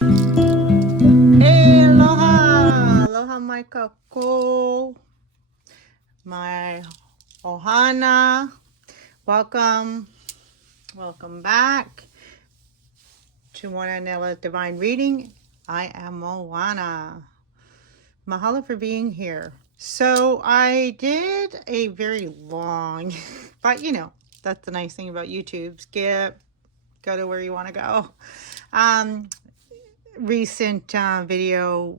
Hey, aloha! Aloha Mai Kākou. My ohana. Welcome. Welcome back to Moana Divine Reading. I am Moana. Mahalo for being here. So I did a very long, but that's the nice thing about YouTube. Skip, go to where you want to go. Recent video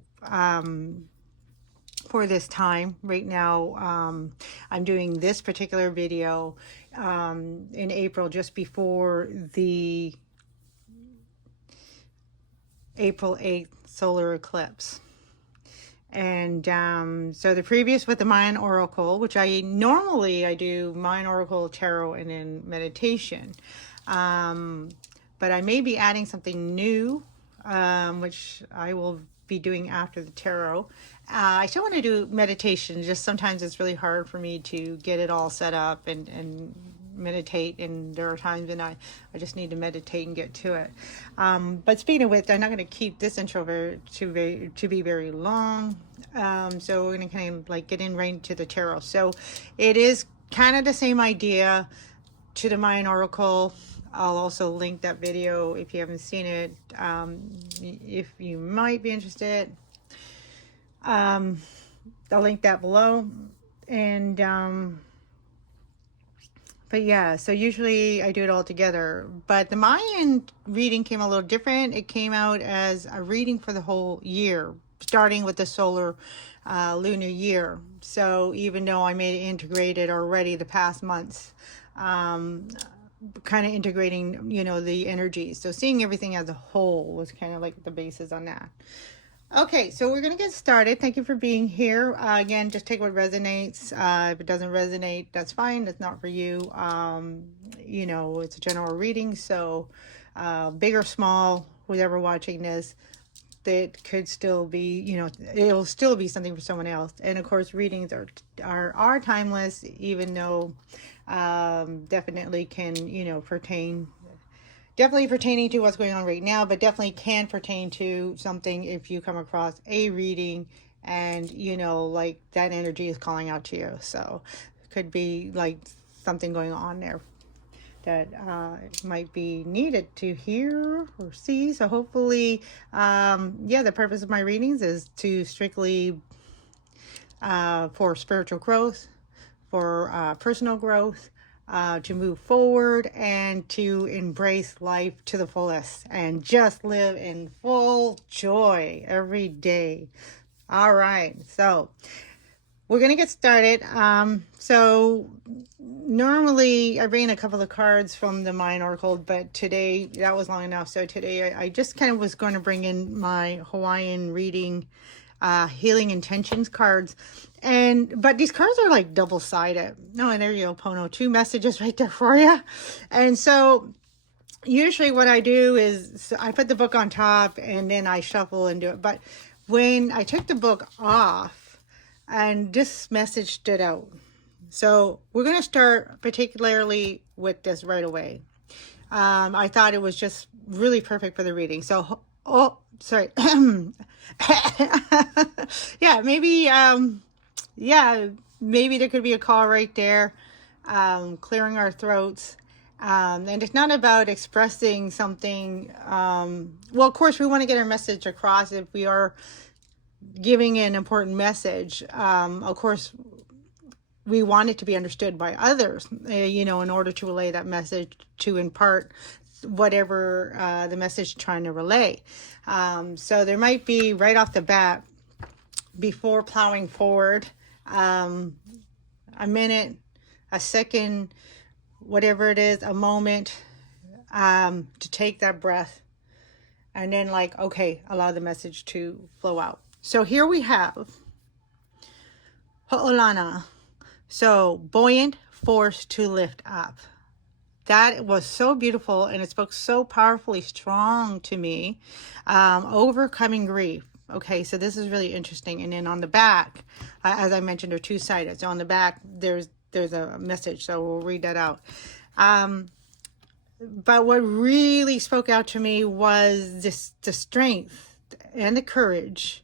for this time. Right now, I'm doing this particular video in April, just before the April 8th solar eclipse. And so the previous with the Mayan Oracle, which I do Mayan Oracle, Tarot, and then meditation. But I may be adding something new, which I will be doing after the tarot. I still want to do meditation, just sometimes it's really hard for me to get it all set up and meditate, and there are times when I just need to meditate and get to it. But speaking of which, I'm not going to keep this intro to be very long. So we're going to kind of like get in right into the tarot. So it is kind of the same idea to the Mayan Oracle. I'll also link that video if you haven't seen it, if you might be interested. I'll link that below. And but yeah, so usually I do it all together, but the Mayan reading came a little different. It came out as a reading for the whole year, starting with the solar lunar year. So even though I made it integrated already the past months, kind of integrating, the energies. So seeing everything as a whole was kind of like the basis on that. Okay, so we're going to get started. Thank you for being here. Again, just take what resonates. If it doesn't resonate, that's fine. It's not for you. It's a general reading. So big or small, whoever watching this, that could still be, it'll still be something for someone else. And of course, readings are timeless, even though definitely can, pertaining to what's going on right now, but definitely can pertain to something if you come across a reading and, like that energy is calling out to you. So it could be like something going on there that might be needed to hear or see. So hopefully, the purpose of my readings is to strictly for spiritual growth, for personal growth, to move forward and to embrace life to the fullest and just live in full joy every day. All right, so we're going to get started. So normally I bring a couple of cards from the Mayan Oracle, but today that was long enough. So today I just kind of was going to bring in my Hawaiian reading, healing intentions cards. But these cards are like double-sided. No, and there you go, Pono. 2 messages right there for you. And so usually what I do is I put the book on top and then I shuffle and do it. But when I took the book off, and this message stood out. So we're going to start particularly with this right away. I thought it was just really perfect for the reading. So, sorry. Yeah, maybe... maybe there could be a call right there, clearing our throats. And it's not about expressing something. Well, of course, we want to get our message across if we are giving an important message. Of course, we want it to be understood by others, in order to relay that message, to impart whatever the message is trying to relay. So there might be right off the bat, before plowing forward, a minute, a second, whatever it is, a moment, to take that breath and then allow the message to flow out. So here we have Ho'olana. So buoyant force to lift up. That was so beautiful, and it spoke so powerfully strong to me. Overcoming grief. Okay, so this is really interesting. And then on the back, as I mentioned, they're 2-sided. So on the back, there's a message. So we'll read that out. But what really spoke out to me was this, the strength and the courage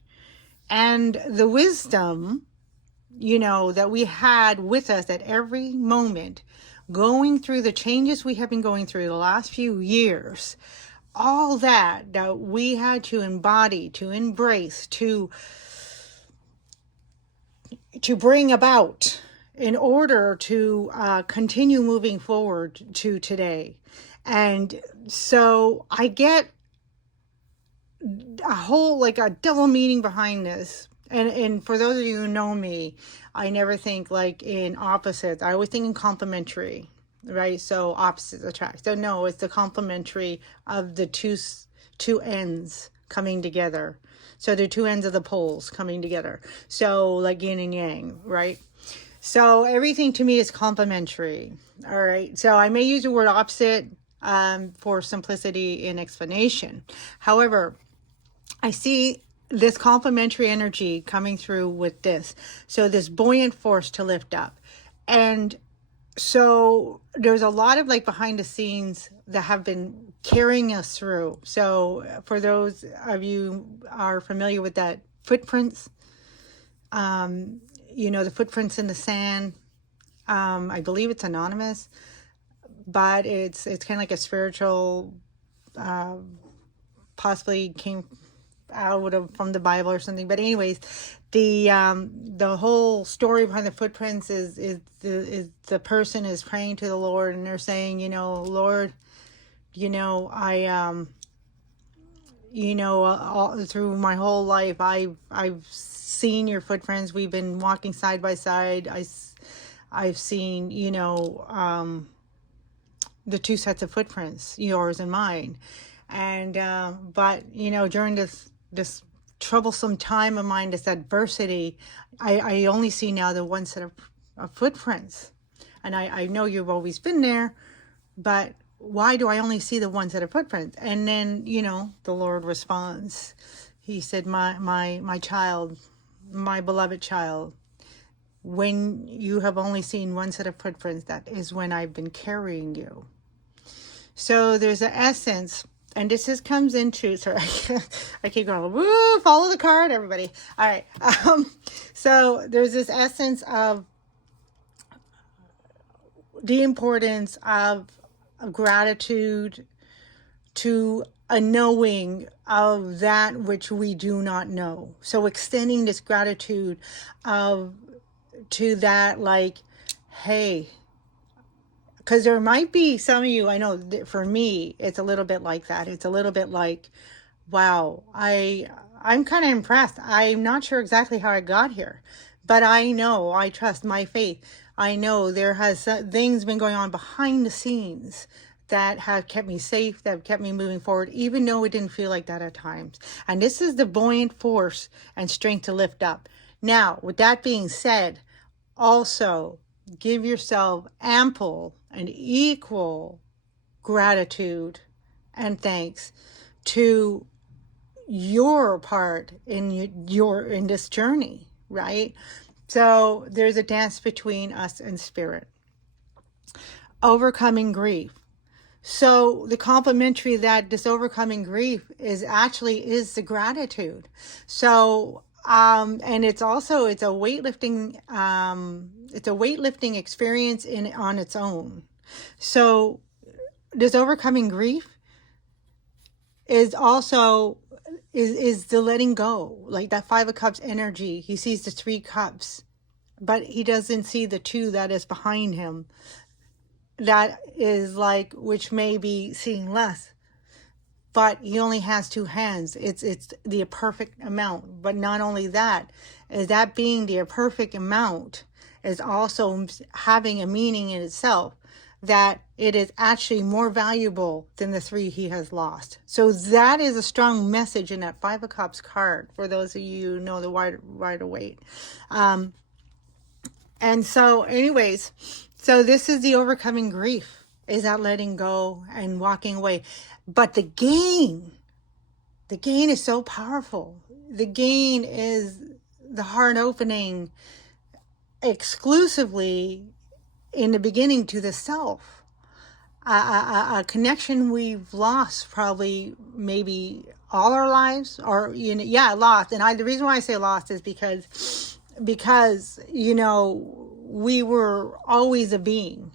and the wisdom, you know, that we had with us at every moment, going through the changes we have been going through the last few years. All that we had to embody, to embrace, to bring about in order to continue moving forward to today. And so I get a whole, like a double meaning behind this. And for those of you who know me, I never think like in opposites. I always think in complementary, right? So opposites attract. So no, it's the complementary of the two ends coming together. So the two ends of the poles coming together. So like yin and yang, right? So everything to me is complementary. All right. So I may use the word opposite for simplicity in explanation. However, I see this complementary energy coming through with this. So this buoyant force to lift up. And so there's a lot of like behind the scenes that have been carrying us through. So for those of you are familiar with that footprints, you know, the footprints in the sand, I believe it's anonymous, but it's kind of like a spiritual, possibly came out of from the Bible or something. But anyways, the whole story behind the footprints is the person is praying to the Lord and they're saying, you know, Lord, you know, I you know, all through my whole life I've seen your footprints. We've been walking side by side. I've seen, you know, the two sets of footprints, yours and mine. And but you know, during this troublesome time of mine, this adversity, I only see now the one set of footprints. And I know you've always been there, but why do I only see the one set of footprints? And then, you know, the Lord responds. He said, my child, my beloved child, when you have only seen one set of footprints, that is when I've been carrying you. So there's an essence. And this comes into, sorry, I keep going, woo, follow the card, everybody. All right. So there's this essence of the importance of gratitude to a knowing of that which we do not know. So extending this gratitude to that, like, hey, because there might be some of you, I know that for me, it's a little bit like that. It's a little bit like, wow, I'm kind of impressed. I'm not sure exactly how I got here, but I know, I trust my faith. I know there has things been going on behind the scenes that have kept me safe, that have kept me moving forward, even though it didn't feel like that at times. And this is the buoyant force and strength to lift up. Now, with that being said, also give yourself ample and equal gratitude and thanks to your part in in this journey, right? So there's a dance between us and spirit. Overcoming grief. So the complementary that this overcoming grief is the gratitude. So and it's a weightlifting experience on its own. So this overcoming grief is also is the letting go, like that 5 of Cups energy. He sees the 3 cups, but he doesn't see the 2 that is behind him. That is like, which may be seeing less, but he only has 2 hands. It's the perfect amount. But not only that, is that being the perfect amount is also having a meaning in itself, that it is actually more valuable than the 3 he has lost. So that is a strong message in that 5 of Cups card, for those of you who know the wider weight. And so anyways, so this is the overcoming grief, is that letting go and walking away. But the gain is so powerful. The gain is the heart opening exclusively in the beginning to the self. a connection we've lost probably maybe all our lives, or lost. And the reason why I say lost is because we were always a being.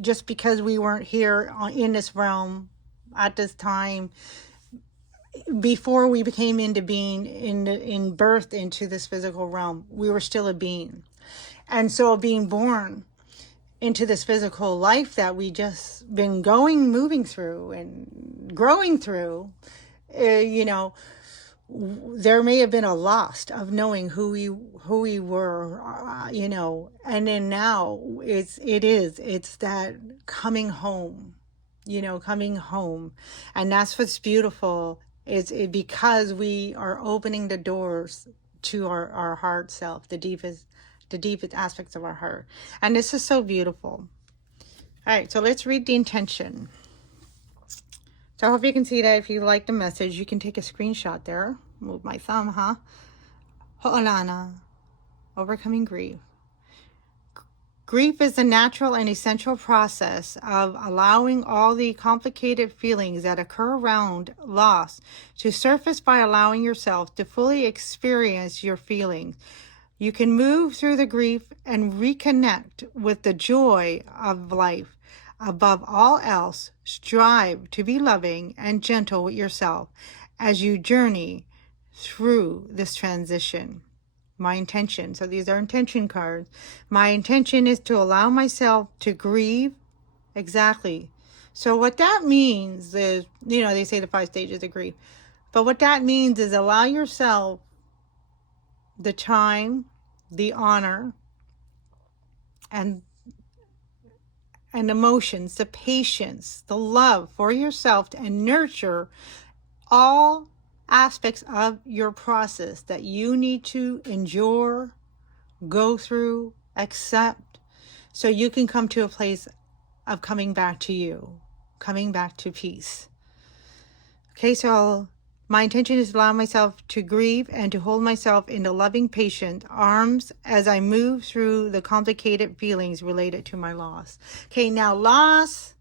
Just because we weren't here in this realm at this time, before we became into being in birth into this physical realm, we were still a being. And so being born into this physical life that we just been moving through and growing through, there may have been a loss of knowing who we were, and then now it's that coming home, coming home. And that's what's beautiful, because we are opening the doors to our heart self, the deepest aspects of our heart. And this is so beautiful. All right, so let's read the intention. So I hope you can see that. If you like the message, you can take a screenshot there. Move my thumb, Ho'olana, overcoming grief. Grief is the natural and essential process of allowing all the complicated feelings that occur around loss to surface by allowing yourself to fully experience your feelings. You can move through the grief and reconnect with the joy of life. Above all else, strive to be loving and gentle with yourself as you journey through this transition. My intention. So these are intention cards. My intention is to allow myself to grieve. Exactly. So what that means is, they say the 5 stages of grief. But what that means is allow yourself the time, the honor, and emotions, the patience, the love for yourself, and nurture all aspects of your process that you need to endure, go through, accept, so you can come to a place of coming back to you, coming back to peace. Okay, so my intention is to allow myself to grieve and to hold myself in the loving, patient arms as I move through the complicated feelings related to my loss. Okay, now loss,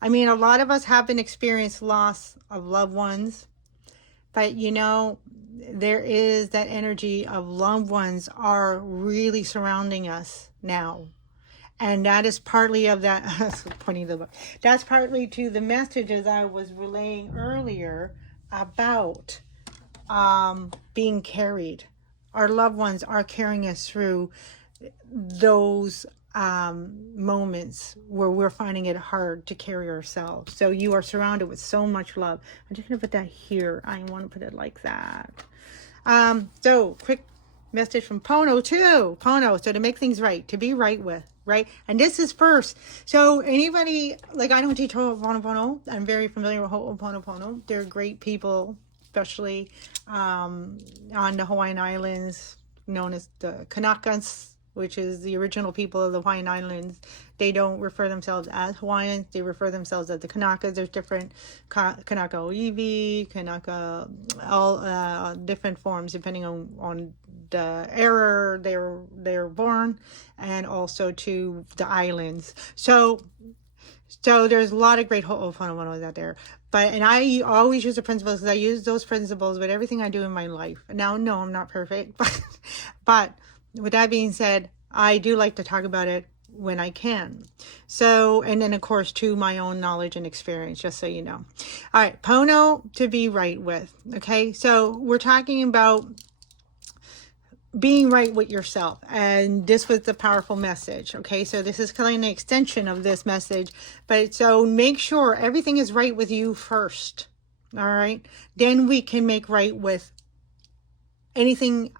a lot of us haven't experienced loss of loved ones, but there is that energy of loved ones are really surrounding us now. And that is partly of that, that's partly to the messages I was relaying earlier about being carried. Our loved ones are carrying us through those moments where we're finding it hard to carry ourselves. So you are surrounded with so much love. I'm just going to put that here. I want to put it like that. So quick message from Pono too. Pono, so to make things right, to be right with, right? And this is first. So anybody, I don't teach Ho'oponopono. I'm very familiar with Ho'oponopono. They're great people, especially on the Hawaiian Islands, known as the Kanakas, which is the original people of the Hawaiian Islands. They don't refer themselves as Hawaiians. They refer themselves as the Kanakas. There's different Kanaka Oiwi, Kanaka, all different forms depending on the era they're born, and also to the islands. So there's a lot of great Ho'oponoponos out there. And I always use the principles, because I use those principles with everything I do in my life. Now, no, I'm not perfect, but with that being said, I do like to talk about it when I can. So, and then of course, to my own knowledge and experience, just so you know. All right, Pono, to be right with. Okay, so we're talking about being right with yourself, and this was the powerful message. Okay, so this is kind of an extension of this message, but so make sure everything is right with you first. All right, then we can make right with anything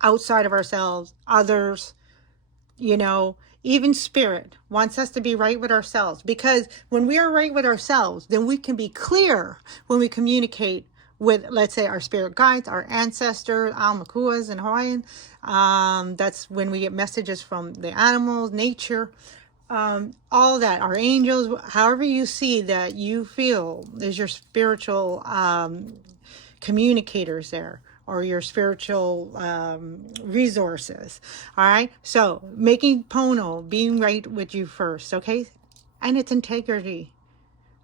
outside of ourselves, others, even spirit wants us to be right with ourselves, because when we are right with ourselves, then we can be clear when we communicate with, let's say, our spirit guides, our ancestors, Almakuas in Hawaiian. That's when we get messages from the animals, nature, all that, our angels, however you see that you feel is your spiritual communicators there, or your spiritual resources. All right, so making Pono, being right with you first. Okay, and it's integrity.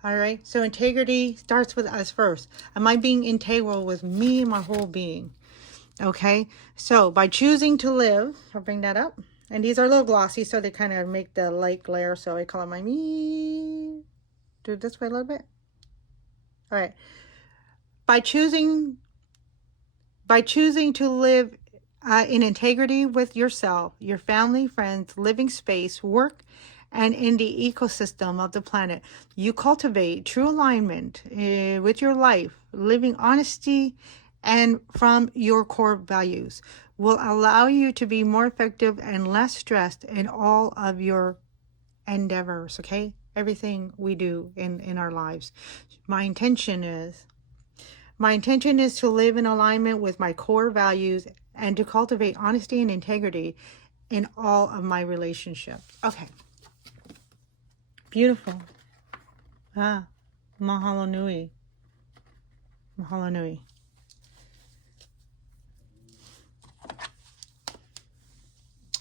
All right. So integrity starts with us first. Am I being integral with me and my whole being? Okay. So by choosing to live, I'll bring that up. And these are a little glossy, so they kind of make the light glare. So I call it my me. Do it this way a little bit. All right. By choosing to live in integrity with yourself, your family, friends, living space, work, and in the ecosystem of the planet, you cultivate true alignment with your life, living honesty and from your core values will allow you to be more effective and less stressed in all of your endeavors, okay? Everything we do in our lives. My intention is to live in alignment with my core values and to cultivate honesty and integrity in all of my relationships. Okay. Beautiful. Mahalo nui. Mahalo nui.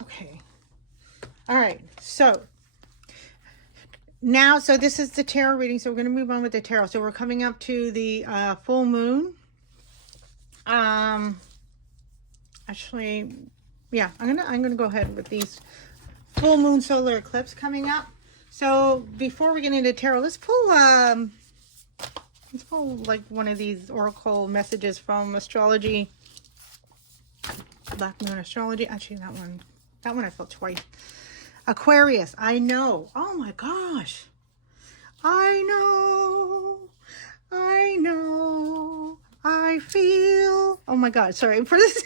Okay. All right. So now, so this is the tarot reading. So we're going to move on with the tarot. So we're coming up to the full moon. Actually, yeah, I'm gonna go ahead with these full moon solar eclipse coming up. So before we get into tarot, let's pull like one of these oracle messages from astrology, Black Moon astrology. Actually, that one I felt twice. Aquarius, I know. Oh my gosh, I know. I feel. Oh my God, sorry for this.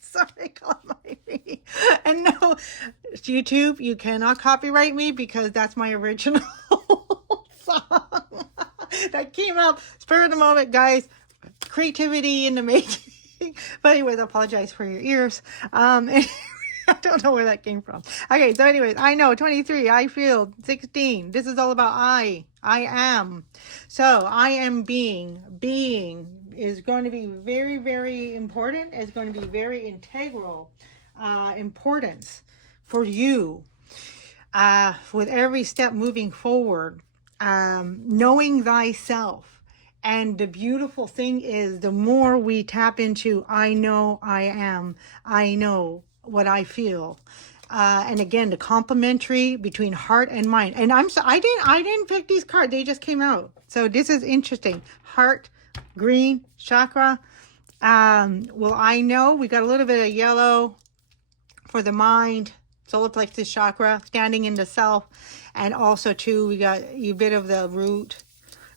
Sorry, call my me. And no, YouTube, you cannot copyright me because that's my original song that came out. Spur of the moment, guys. Creativity in the making. But anyways, I apologize for your ears. I don't know where that came from. Okay, so anyways, I know, 23, I feel, 16. This is all about I am. So I am being. Being is going to be very, very important. It's going to be very integral importance for you with every step moving forward. Knowing thyself. And the beautiful thing is the more we tap into I know I am, I know what I feel. And again, the complementary between heart and mind. And I didn't pick these cards. They just came out. So this is interesting. Heart, green, chakra. Well, I know we got a little bit of yellow for the mind, solar plexus chakra, standing in the self. And also too, we got a bit of the root,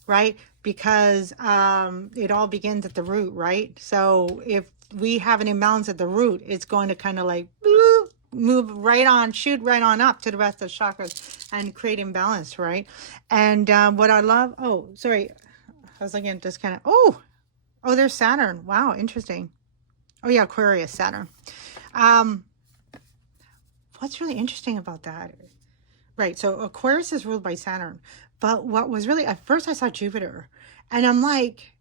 right? Because it all begins at the root, right? So if we have an imbalance at the root, it's going to kind of like move right on, shoot right on up to the rest of the chakras and create imbalance, right? And what I love, oh, sorry, I was looking at this kind of, oh, there's Saturn. Wow, interesting. Oh yeah, Aquarius, Saturn. What's really interesting about that? Right, so Aquarius is ruled by Saturn. But what was really, at first I saw Jupiter. And I'm like,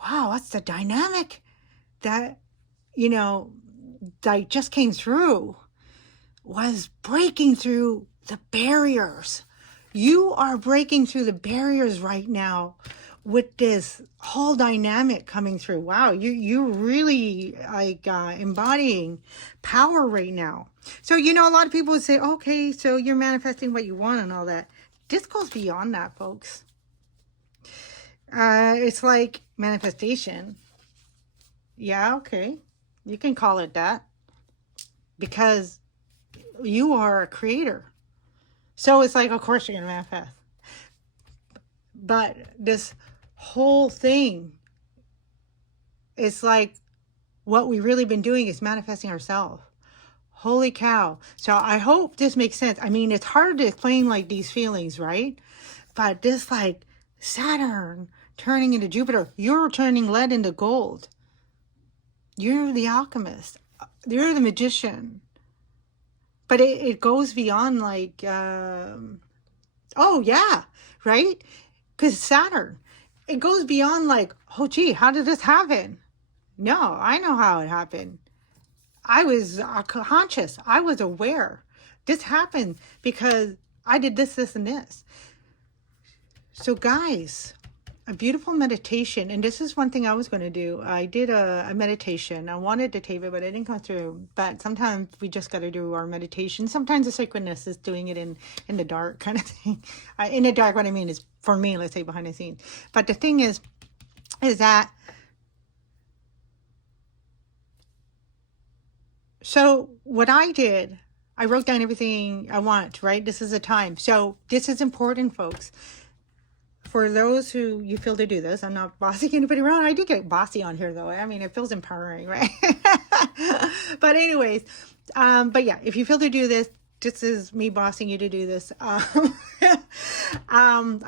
wow, that's the dynamic that, that just came through, was breaking through the barriers. You are breaking through the barriers right now with this whole dynamic coming through. Wow, you really like embodying power right now. So, a lot of people would say, okay, so you're manifesting what you want and all that. This goes beyond that, folks. It's like manifestation. Yeah, okay. You can call it that. Because you are a creator. So it's like, of course you're going to manifest. But this whole thing, it's like what we've really been doing is manifesting ourselves. Holy cow. So I hope this makes sense. I mean, it's hard to explain like these feelings, right? But this like Saturn turning into Jupiter, you're turning lead into gold. You're the alchemist. You're the magician. But it goes beyond like, oh yeah, right? Because Saturn, it goes beyond like, oh gee, how did this happen? No, I know how it happened. I was conscious. I was aware. This happened because I did this, this, and this. So guys, a beautiful meditation, and this is one thing I was going to do. I did a meditation. I wanted to tape it, but I didn't go through. But sometimes we just got to do our meditation. Sometimes the sacredness is doing it in the dark kind of thing. In the dark, what I mean is, for me, let's say behind the scenes. But the thing is that, so what I did, I wrote down everything I want, right? This is a time. So this is important, folks. For those who you feel to do this, I'm not bossing anybody around. I do get bossy on here, though. I mean, it feels empowering, right? But anyways, but yeah, if you feel to do this, this is me bossing you to do this. Of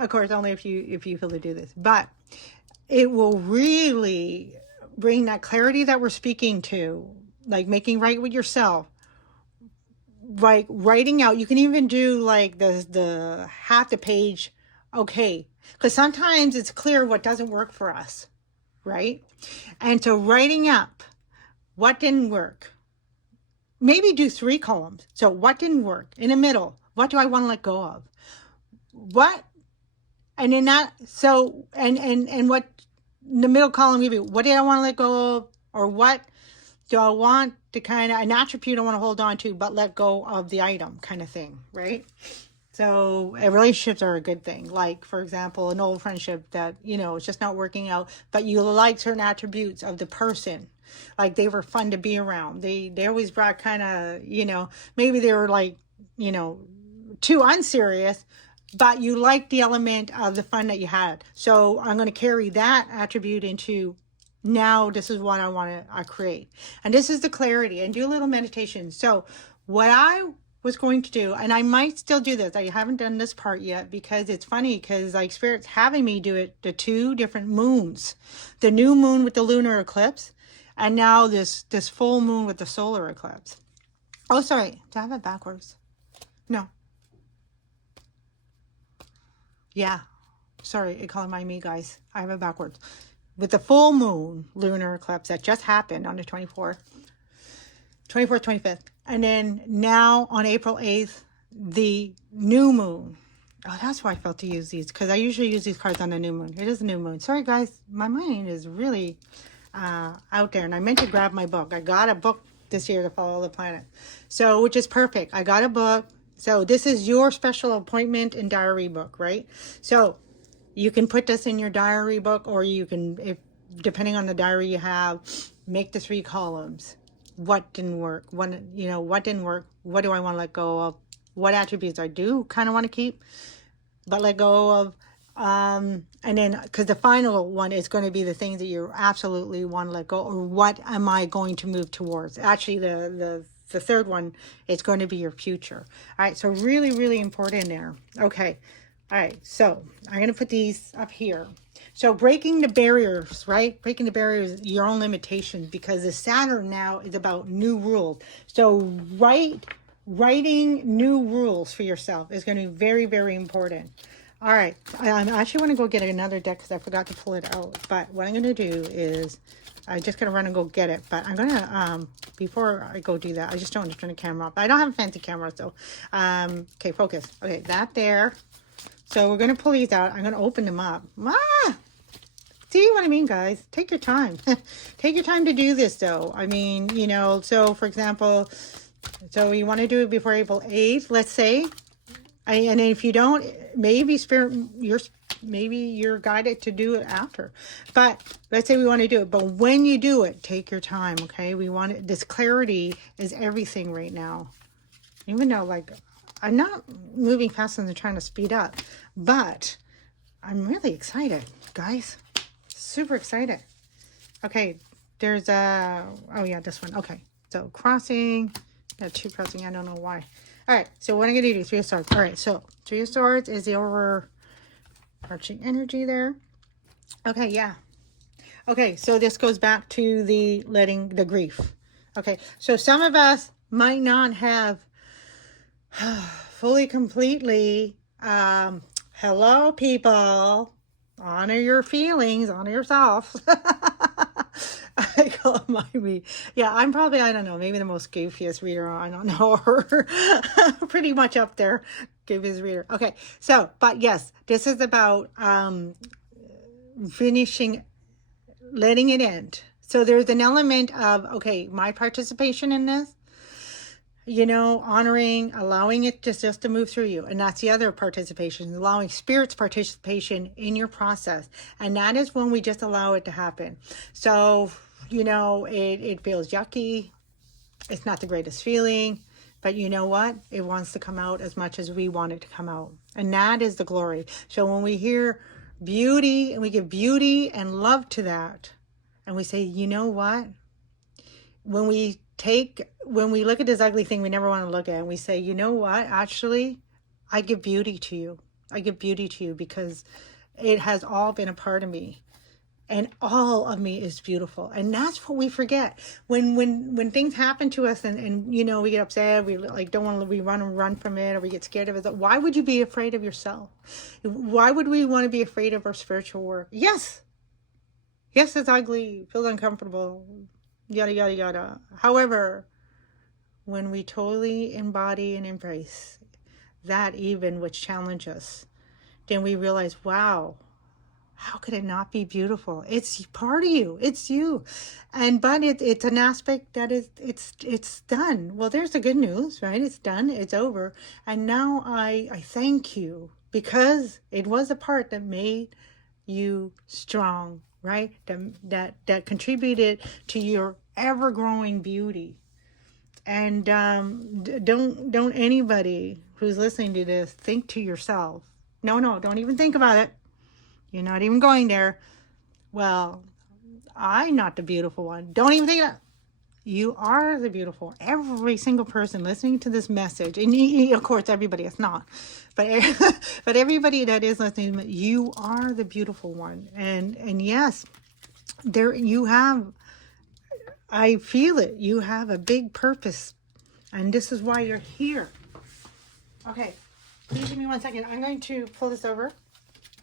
course, only if you feel to do this. But it will really bring that clarity that we're speaking to, like making right with yourself. Like writing out, you can even do like the half the page. Okay, because sometimes it's clear what doesn't work for us, right? And so writing up what didn't work, maybe do 3 columns. So what didn't work? In the middle, what do I want to let go of? What? And in that, so, and what, in the middle column, maybe, what did I want to let go of? Or what do I want to kind of, an attribute I want to hold on to, but let go of the item kind of thing, right? So relationships are a good thing. Like, for example, an old friendship that, you know, it's just not working out, but you like certain attributes of the person. Like they were fun to be around. They always brought kind of, you know, maybe they were like, you know, too unserious, but you like the element of the fun that you had. So I'm going to carry that attribute into now this is what I want to create. And this is the clarity, and do a little meditation. So what I was going to do, and I might still do this, I haven't done this part yet, because it's funny, because like Spirit's having me do it, the 2 different moons, the new moon with the lunar eclipse, and now this full moon with the solar eclipse. Oh, sorry, do I have it backwards? No. Yeah, sorry, it called my me, guys. I have it backwards. With the full moon lunar eclipse that just happened on the 24th, 25th. And then now on April 8th, the new moon. Oh, that's why I felt to use these, because I usually use these cards on the new moon. It is a new moon. Sorry, guys. My mind is really out there. And I meant to grab my book. I got a book this year to follow the planet. So, which is perfect. I got a book. So this is your special appointment and diary book, right? So you can put this in your diary book, or you can, if depending on the diary you have, make the 3 columns. What didn't work? What didn't work? What do I want to let go of? What attributes I do kind of want to keep, but let go of. And then, because the final one is going to be the things that you absolutely want to let go, or what am I going to move towards? Actually, the third one is going to be your future. All right, so really, really important there. Okay, all right, so I'm going to put these up here. So breaking the barriers, right? Breaking the barriers, your own limitations, because the Saturn now is about new rules. So writing new rules for yourself is going to be very, very important. All right. I actually want to go get another deck because I forgot to pull it out. But what I'm going to do is I'm just going to run and go get it. But I'm going to, before I go do that, I just don't want to turn the camera off. I don't have a fancy camera, so, okay, focus. Okay, that there. So we're going to pull these out. I'm going to open them up. See what I mean, guys? Take your time. Take your time to do this, though. I mean, you know, so for example, so you want to do it before April 8th, let's say. And if you don't, maybe you're guided to do it after. But let's say we want to do it. But when you do it, take your time, okay? We want it, this clarity is everything right now. Even though, like, I'm not moving fast and trying to speed up, but I'm really excited, guys. Super excited. Okay, there's oh yeah, this one. Okay, so crossing. Got 2 crossing. I don't know why. All right, so what I'm going to do, 3 of Swords. All right, so 3 of Swords is the overarching energy there. Okay, yeah. Okay, so this goes back to the letting the grief. Okay, so some of us might not have fully, completely, hello, people. Honor your feelings, honor yourself. I call it my me. Yeah, I'm probably, I don't know, maybe the most goofiest reader. I don't know her. Pretty much up there. Give his reader. Okay, so, but yes, this is about finishing, letting it end. So there's an element of, okay, my participation in this, you know, honoring, allowing it just to move through you. And that's the other participation, allowing spirit's participation in your process. And that is when we just allow it to happen. So, you know, it feels yucky. It's not the greatest feeling. But you know what? It wants to come out as much as we want it to come out. And that is the glory. So when we hear beauty and we give beauty and love to that, and we say, you know what? When we look at this ugly thing we never want to look at, and we say, you know what? Actually, I give beauty to you. I give beauty to you because it has all been a part of me. And all of me is beautiful. And that's what we forget. When things happen to us and you know, we get upset, we like don't want to, we run from it, or we get scared of it. Why would you be afraid of yourself? Why would we want to be afraid of our spiritual work? Yes, it's ugly, feels uncomfortable, yada, yada, yada. However, when we totally embody and embrace that even which challenges us, then we realize, wow, how could it not be beautiful? It's part of you. It's you. But it's an aspect that it's done. Well, there's the good news, right? It's done. It's over. And now I thank you because it was a part that made you strong, right? That contributed to your ever-growing beauty. And don't anybody who's listening to this think to yourself, no, don't even think about it. You're not even going there. Well, I'm not the beautiful one. Don't even think that. You are the beautiful one. Every single person listening to this message, and of course everybody is not, but but everybody that is listening, you are the beautiful one. And yes, there you have. I feel it. You have a big purpose, and this is why you're here. Okay, please give me 1 second. I'm going to pull this over.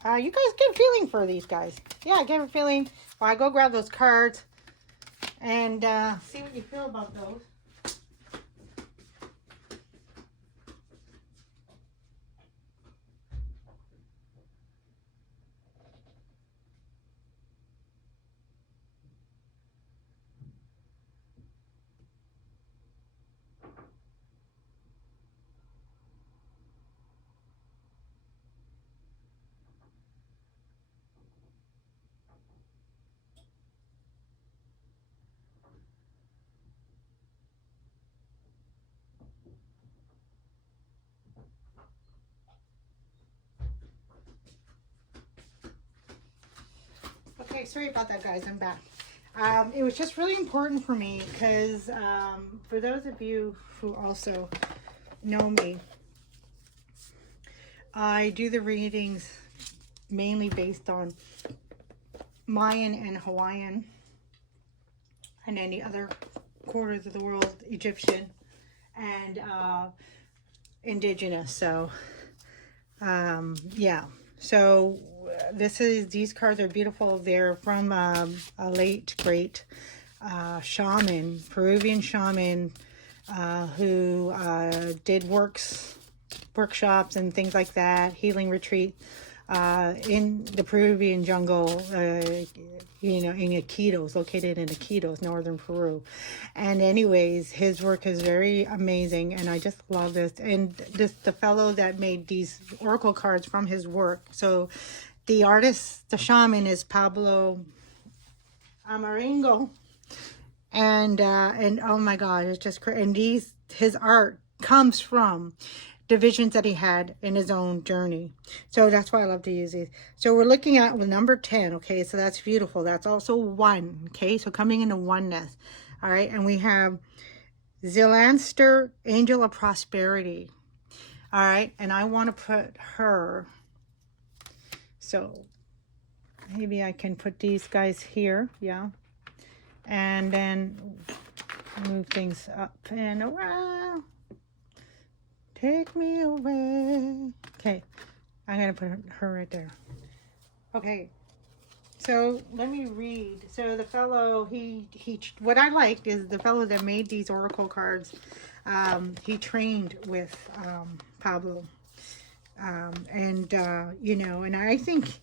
You guys get a feeling for these guys. Yeah, get a feeling. Well, I go grab those cards and see what you feel about those. Okay, sorry about that, guys. I'm back. It was just really important for me because for those of you who also know me, I do the readings mainly based on Mayan and Hawaiian and any other quarters of the world, Egyptian and indigenous. So yeah, so these cards are beautiful. They're from a late great shaman, Peruvian shaman, who did workshops and things like that, healing retreat in the Peruvian jungle, you know, in Iquitos, located in Iquitos, northern Peru. And anyways, his work is very amazing, and I just love this. And the fellow that made these oracle cards from his work. So the artist, the shaman, is Pablo Amaringo. And oh my God, it's just crazy. And his art comes from the visions that he had in his own journey. So that's why I love to use these. So we're looking at number 10. Okay, so that's beautiful. That's also 1. Okay, so coming into oneness. All right, and we have Zelanster, Angel of Prosperity. All right, and I want to put her. So maybe I can put these guys here. Yeah. And then move things up and around. Take me away. Okay, I'm going to put her right there. Okay, so let me read. So the fellow, what I liked is the fellow that made these oracle cards, he trained with Pablo. You know, and I think,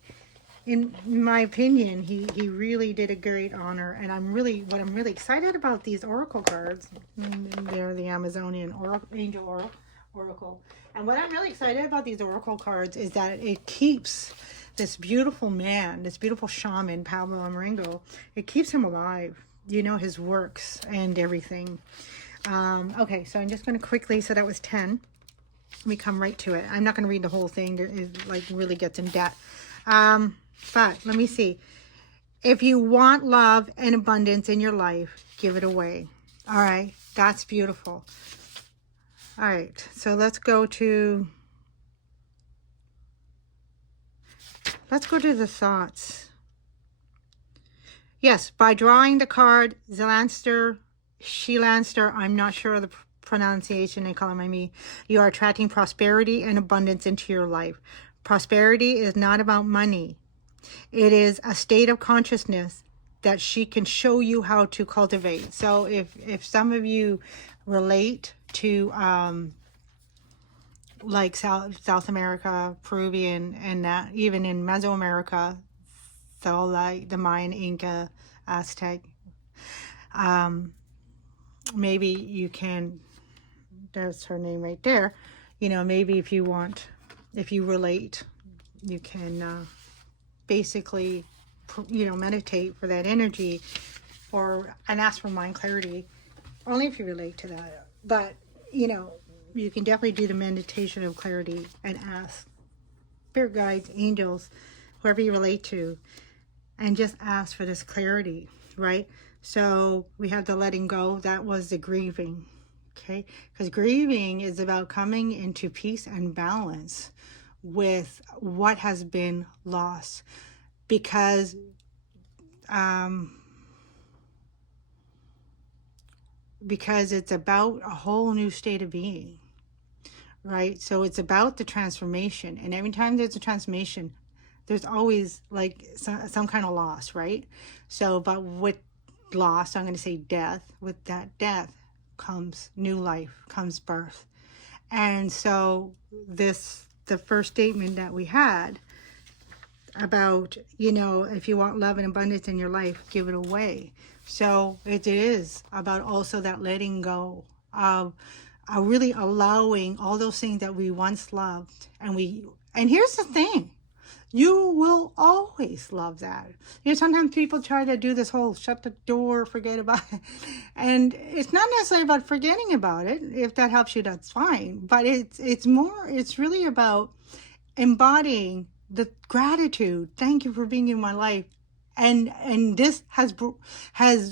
in my opinion, he really did a great honor. And what I'm really excited about these oracle cards, they're the Amazonian Angel Oracle. And what I'm really excited about these oracle cards is that it keeps this beautiful man, this beautiful shaman, Pablo Amarengo, it keeps him alive, you know, his works and everything. Okay, so I'm just going to quickly, so that was 10. Let me come right to it. I'm not going to read the whole thing. It like really gets in depth. But let me see. If you want love and abundance in your life, give it away. All right, that's beautiful. All right, so let's go to the thoughts. Yes, by drawing the card Zelanster, Shelanster, I'm not sure of the pronunciation, they call it me. You are attracting prosperity and abundance into your life. Prosperity is not about money. It is a state of consciousness that she can show you how to cultivate. So if some of you relate to like South America, Peruvian, and that even in Mesoamerica, so like the Mayan, Inca, Aztec, maybe you can, there's her name right there, you know, maybe if you relate, you can basically, you know, meditate for that energy and ask for mind clarity, only if you relate to that. But, you know, you can definitely do the meditation of clarity and ask spirit guides, angels, whoever you relate to, and just ask for this clarity, right? So we have the letting go. That was the grieving, okay? Because grieving is about coming into peace and balance with what has been lost. Because it's about a whole new state of being, right? So it's about the transformation. And every time there's a transformation, there's always like some kind of loss, right? So, but with loss, I'm going to say death. With that death comes new life, comes birth. And so the first statement that we had about, you know, if you want love and abundance in your life, give it away. So it is about also that letting go of really allowing all those things that we once loved. And here's the thing, you will always love that. You know, sometimes people try to do this whole shut the door, forget about it. And it's not necessarily about forgetting about it. If that helps you, that's fine. But it's really about embodying the gratitude. Thank you for being in my life. And this has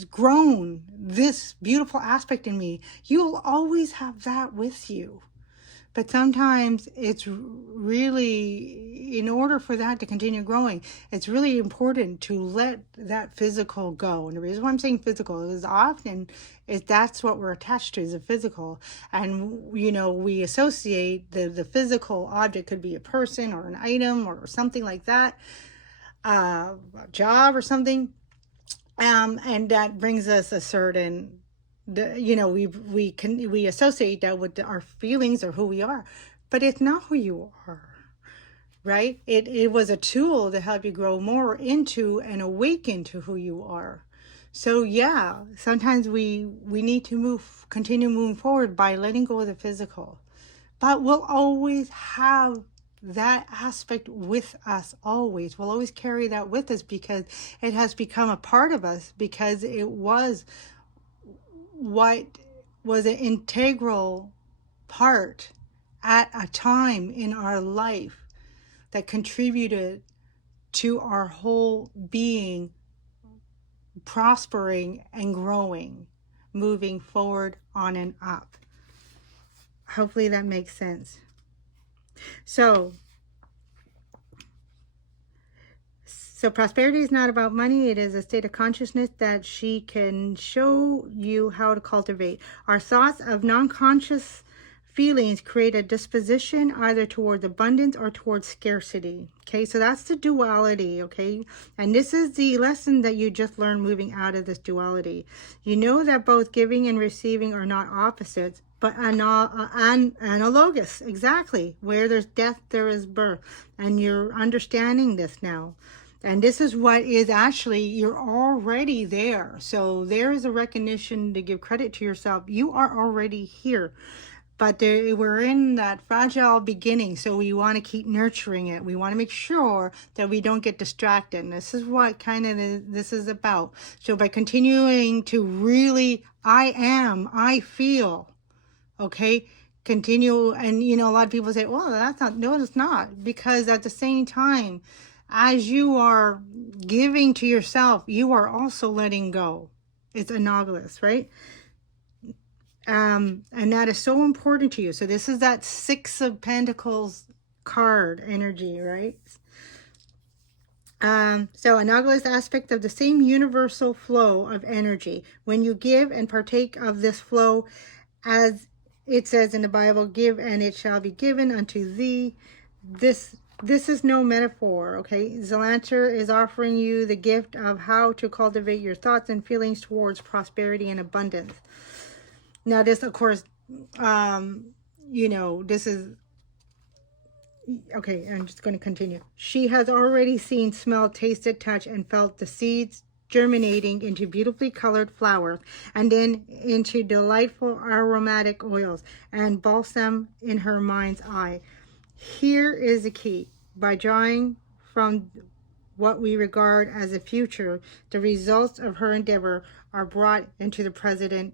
grown this beautiful aspect in me. You'll always have that with you. But sometimes it's really, in order for that to continue growing, it's really important to let that physical go. And the reason why I'm saying physical is often that's what we're attached to, is the physical. And, you know, we associate the physical object, could be a person or an item or something like that, a job or something. And that brings us a certain, you know, we associate that with our feelings or who we are, but it's not who you are, right? It was a tool to help you grow more into and awaken to who you are. So yeah, sometimes we need to continue moving forward by letting go of the physical, but we'll always have that aspect with us always. We'll always carry that with us because it has become a part of us, because it was what was an integral part at a time in our life that contributed to our whole being prospering and growing, moving forward, on and up. Hopefully that makes sense. So prosperity is not about money. It is a state of consciousness that she can show you how to cultivate. Our thoughts of non-conscious feelings create a disposition either towards abundance or towards scarcity. Okay, so that's the duality. Okay, and this is the lesson that you just learned moving out of this duality. You know that both giving and receiving are not opposites, but analogous. Exactly. Where there's death, there is birth. And you're understanding this now. And this is what is actually, you're already there. So there is a recognition to give credit to yourself. You are already here. But we're in that fragile beginning. So we want to keep nurturing it. We want to make sure that we don't get distracted. And this is what kind of this is about. So by continuing to really, I feel, okay, continue. And, you know, a lot of people say, well, that's not, no, it's not. Because at the same time, as you are giving to yourself, you are also letting go. It's analogous, right? And that is so important to you. So this is that Six of Pentacles card energy, right? So analogous aspect of the same universal flow of energy. When you give and partake of this flow, as it says in the Bible, give and it shall be given unto thee. This is no metaphor, okay? Zelanter is offering you the gift of how to cultivate your thoughts and feelings towards prosperity and abundance. Now, this, of course, you know, this is, okay, I'm just going to continue. She has already seen, smelled, tasted, touched, and felt the seeds germinating into beautifully colored flowers and then into delightful aromatic oils and balsam in her mind's eye. Here is the key. By drawing from what we regard as a future, the results of her endeavor are brought into the present,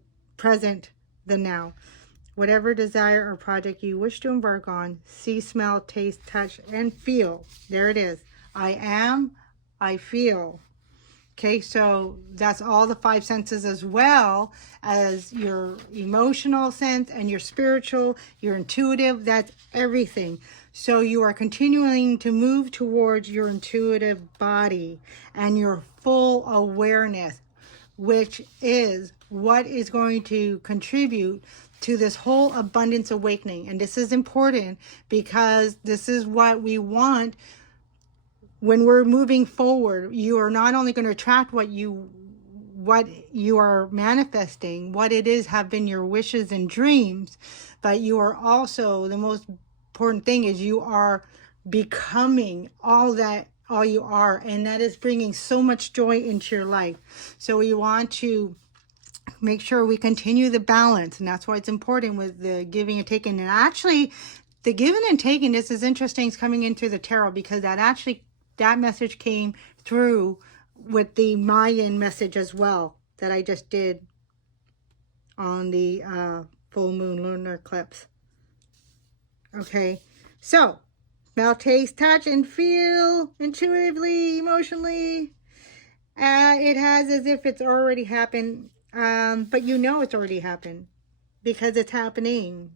the now. Whatever desire or project you wish to embark on, see, smell, taste, touch, and feel. There it is. I am, I feel. Okay, so that's all the five senses as well as your emotional sense and your spiritual, your intuitive, that's everything. So you are continuing to move towards your intuitive body and your full awareness, which is what is going to contribute to this whole abundance awakening. And this is important because this is what we want. When we're moving forward, you are not only going to attract what you are manifesting, what it is have been your wishes and dreams, but you are also, the most important thing is you are becoming all you are, and that is bringing so much joy into your life. So we want to make sure we continue the balance, and that's why it's important with the giving and taking. And actually, the giving and taking, this is interesting, it's coming into the tarot because that message came through with the Mayan message as well that I just did on the full moon lunar eclipse. Okay, so smell, taste, touch, and feel intuitively, emotionally. It has as if it's already happened, but you know it's already happened because it's happening,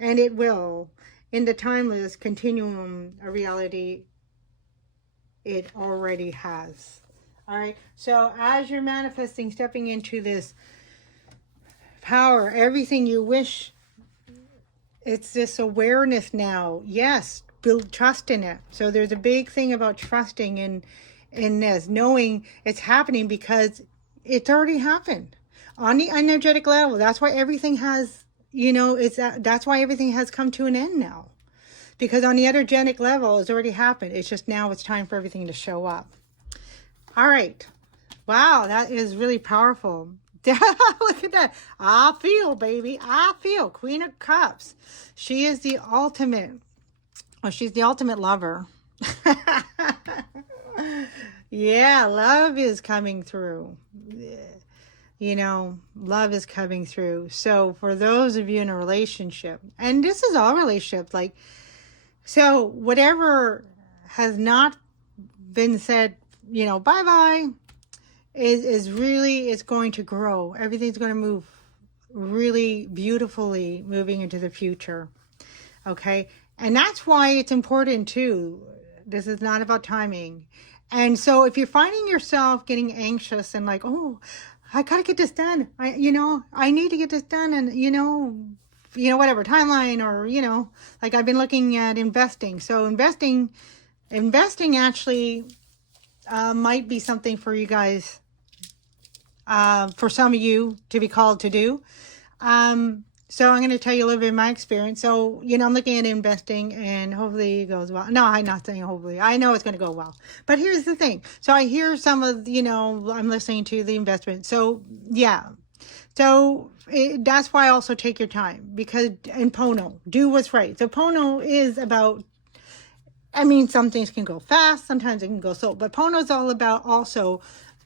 and it will. In the timeless continuum of reality, it already has. All right, so as you're manifesting, stepping into this power, everything you wish, it's this awareness now. Yes, build trust in it. So there's a big thing about trusting in this, knowing it's happening because it's already happened on the energetic level. That's why everything has, you know, that's why everything has come to an end now. Because on the energetic level, it's already happened. It's just now it's time for everything to show up. All right. Wow, that is really powerful. Look at that. I feel, baby. I feel. Queen of Cups. She is the ultimate. Oh, she's the ultimate lover. Yeah, love is coming through. You know, love is coming through. So for those of you in a relationship, and this is all relationships, like, so whatever has not been said, you know, bye-bye, is really, it's going to grow. Everything's going to move really beautifully moving into the future. Okay. And that's why it's important too. This is not about timing. And so if you're finding yourself getting anxious and like, oh, I got to get this done. I need to get this done. And, you know, whatever timeline, or, like I've been looking at investing. So investing actually might be something for you guys, for some of you to be called to do. So I'm going to tell you a little bit of my experience. So, I'm looking at investing, and hopefully it goes well. No, I'm not saying hopefully. I know it's going to go well. But here's the thing. So I hear some of, I'm listening to the investment. So, yeah. So that's why I also take your time, because in Pono, do what's right. So Pono is about, some things can go fast, sometimes it can go slow, but Pono is all about also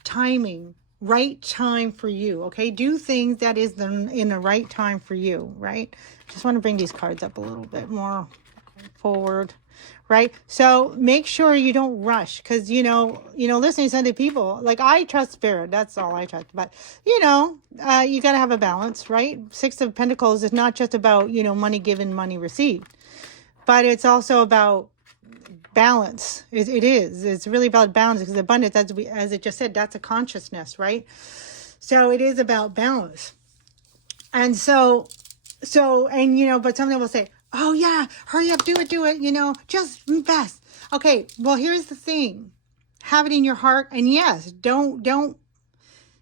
timing, right time for you. Okay, do things that is in the right time for you. Right. Just want to bring these cards up a little bit more forward. Right. So make sure you don't rush, because, listening to other people, like I trust spirit. That's all I trust. But, you got to have a balance, right? Six of Pentacles is not just about, money given, money received, but it's also about balance. It is. It's really about balance, because abundance, as it just said, that's a consciousness, right? So it is about balance. And but some people will say, oh yeah, hurry up, do it, just invest. Okay, well, here's the thing. Have it in your heart, and yes, don't,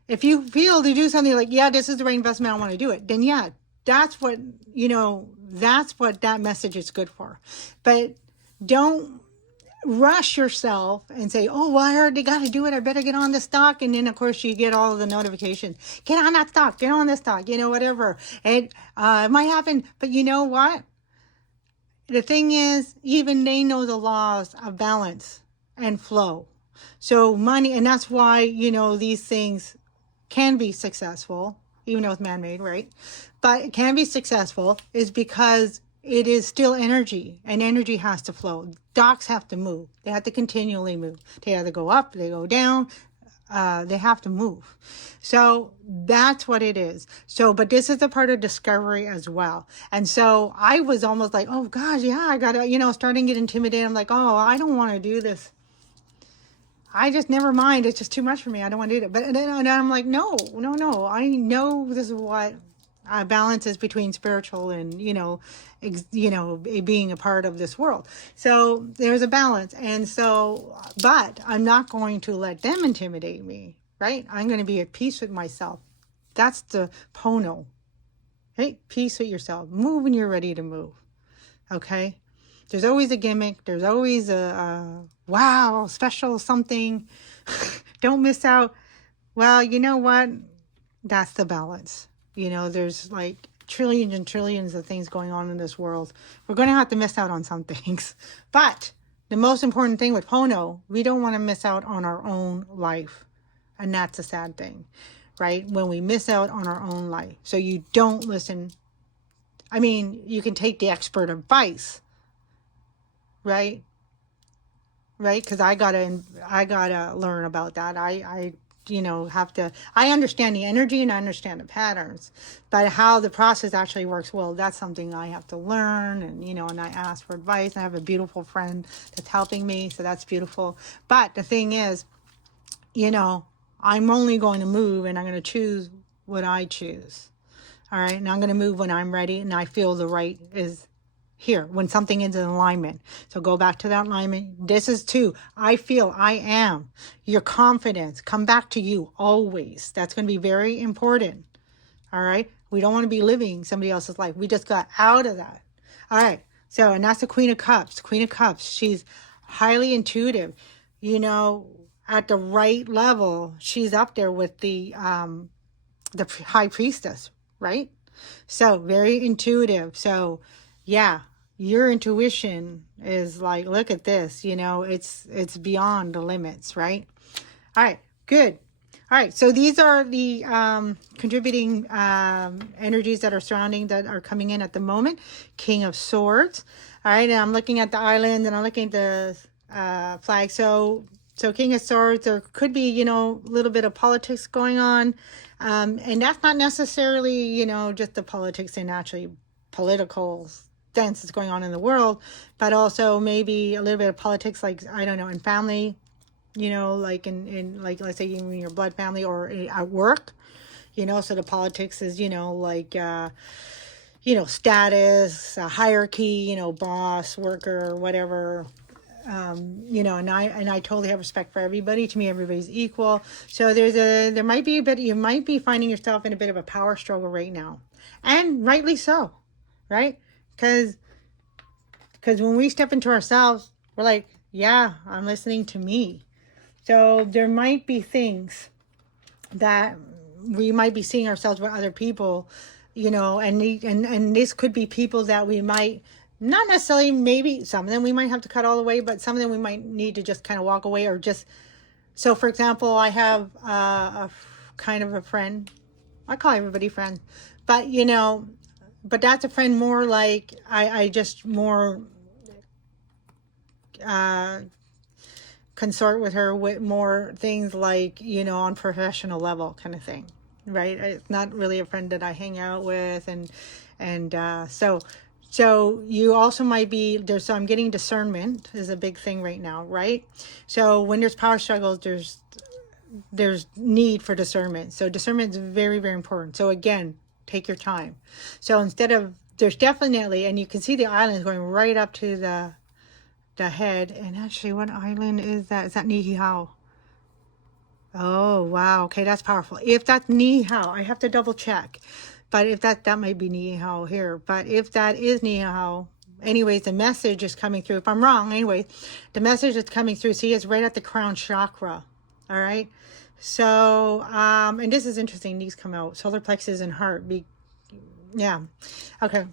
if you feel to do something like, yeah, this is the right investment, I want to do it, then yeah, that's what that message is good for. But don't rush yourself and say, oh, well, I already got to do it, I better get on the stock. And then of course you get all of the notifications, get on that stock, get on the stock, whatever. It might happen, but you know what? The thing is, even they know the laws of balance and flow. So money, and that's why, these things can be successful, even though it's man-made, right? But it can be successful is because it is still energy, and energy has to flow. Stocks have to move. They have to continually move. They either go up, they go down. They have to move. So that's what it is. So, but this is a part of discovery as well. And so I was almost like, oh gosh, yeah, I gotta, starting to get intimidated. I'm like, oh, I don't want to do this. I just, never mind. It's just too much for me. I don't want to do it. But then I'm like, no. I know this is what balance is between spiritual and, being a part of this world. So there's a balance. And so, but I'm not going to let them intimidate me, right? I'm going to be at peace with myself. That's the Pono. Hey, peace with yourself. Move when you're ready to move. Okay? There's always a gimmick. There's always a wow, special something. Don't miss out. Well, you know what? That's the balance. There's like trillions and trillions of things going on in this world. We're going to have to miss out on some things. But the most important thing with Pono, we don't want to miss out on our own life. And that's a sad thing, right? When we miss out on our own life. So you don't listen. You can take the expert advice, right? Right? Because I gotta learn about that. I understand the energy and I understand the patterns, but how the process actually works, well, that's something I have to learn. And, and I ask for advice. I have a beautiful friend that's helping me. So that's beautiful. But the thing is, I'm only going to move, and I'm going to choose what I choose. All right. And I'm going to move when I'm ready. And I feel the right is here, when something is in alignment. So go back to that alignment. This is too, I feel, I am. Your confidence, come back to you always. That's going to be very important. All right. We don't want to be living somebody else's life. We just got out of that. All right. So, and that's the Queen of Cups. Queen of Cups. She's highly intuitive. At the right level, she's up there with the High Priestess, right? So very intuitive. So yeah, your intuition is like, look at this, it's beyond the limits, right? All right, good. All right, so these are the contributing energies that are coming in at the moment. King of Swords. All right, and I'm looking at the island, and I'm looking at the flag. So King of Swords, there could be, a little bit of politics going on. And that's not necessarily, just the politics and actually political sense that's going on in the world, but also maybe a little bit of politics, like, I don't know, in family, like in like, let's say in your blood family or at work, so the politics is, you know, status, hierarchy, you know, boss, worker, whatever. You know, and I totally have respect for everybody. To me, everybody's equal. So there might be a bit, you might be finding yourself in a bit of a power struggle right now, and rightly so, right? Because when we step into ourselves, we're like, yeah, I'm listening to me. So there might be things that we might be seeing ourselves with other people, you know, and this could be people that we might not necessarily, maybe some of them we might have to cut all the way, but some of them we might need to just kind of walk away, or just, so for example, I have a kind of a friend, I call everybody friend, but you know, but that's a friend more like I just more consort with her with more things like, you know, on professional level kind of thing, right? It's not really a friend that I hang out with, and so you also might be there. So I'm getting discernment is a big thing right now, right? So when there's power struggles, there's need for discernment. So discernment is very, very important. So again, take your time. So instead of, there's definitely, and you can see the islands going right up to the head. And actually, what island is that? Is that Nihihau? Oh, wow. Okay, that's powerful. If that's Nihihau, I have to double check. But if that might be Nihihau here. But if that is Nihihau, anyways, the message is coming through. If I'm wrong, anyway, the message is coming through. See, it's right at the crown chakra. All right. So, and this is interesting. These come out. Solar plexus and heart. Yeah. Okay.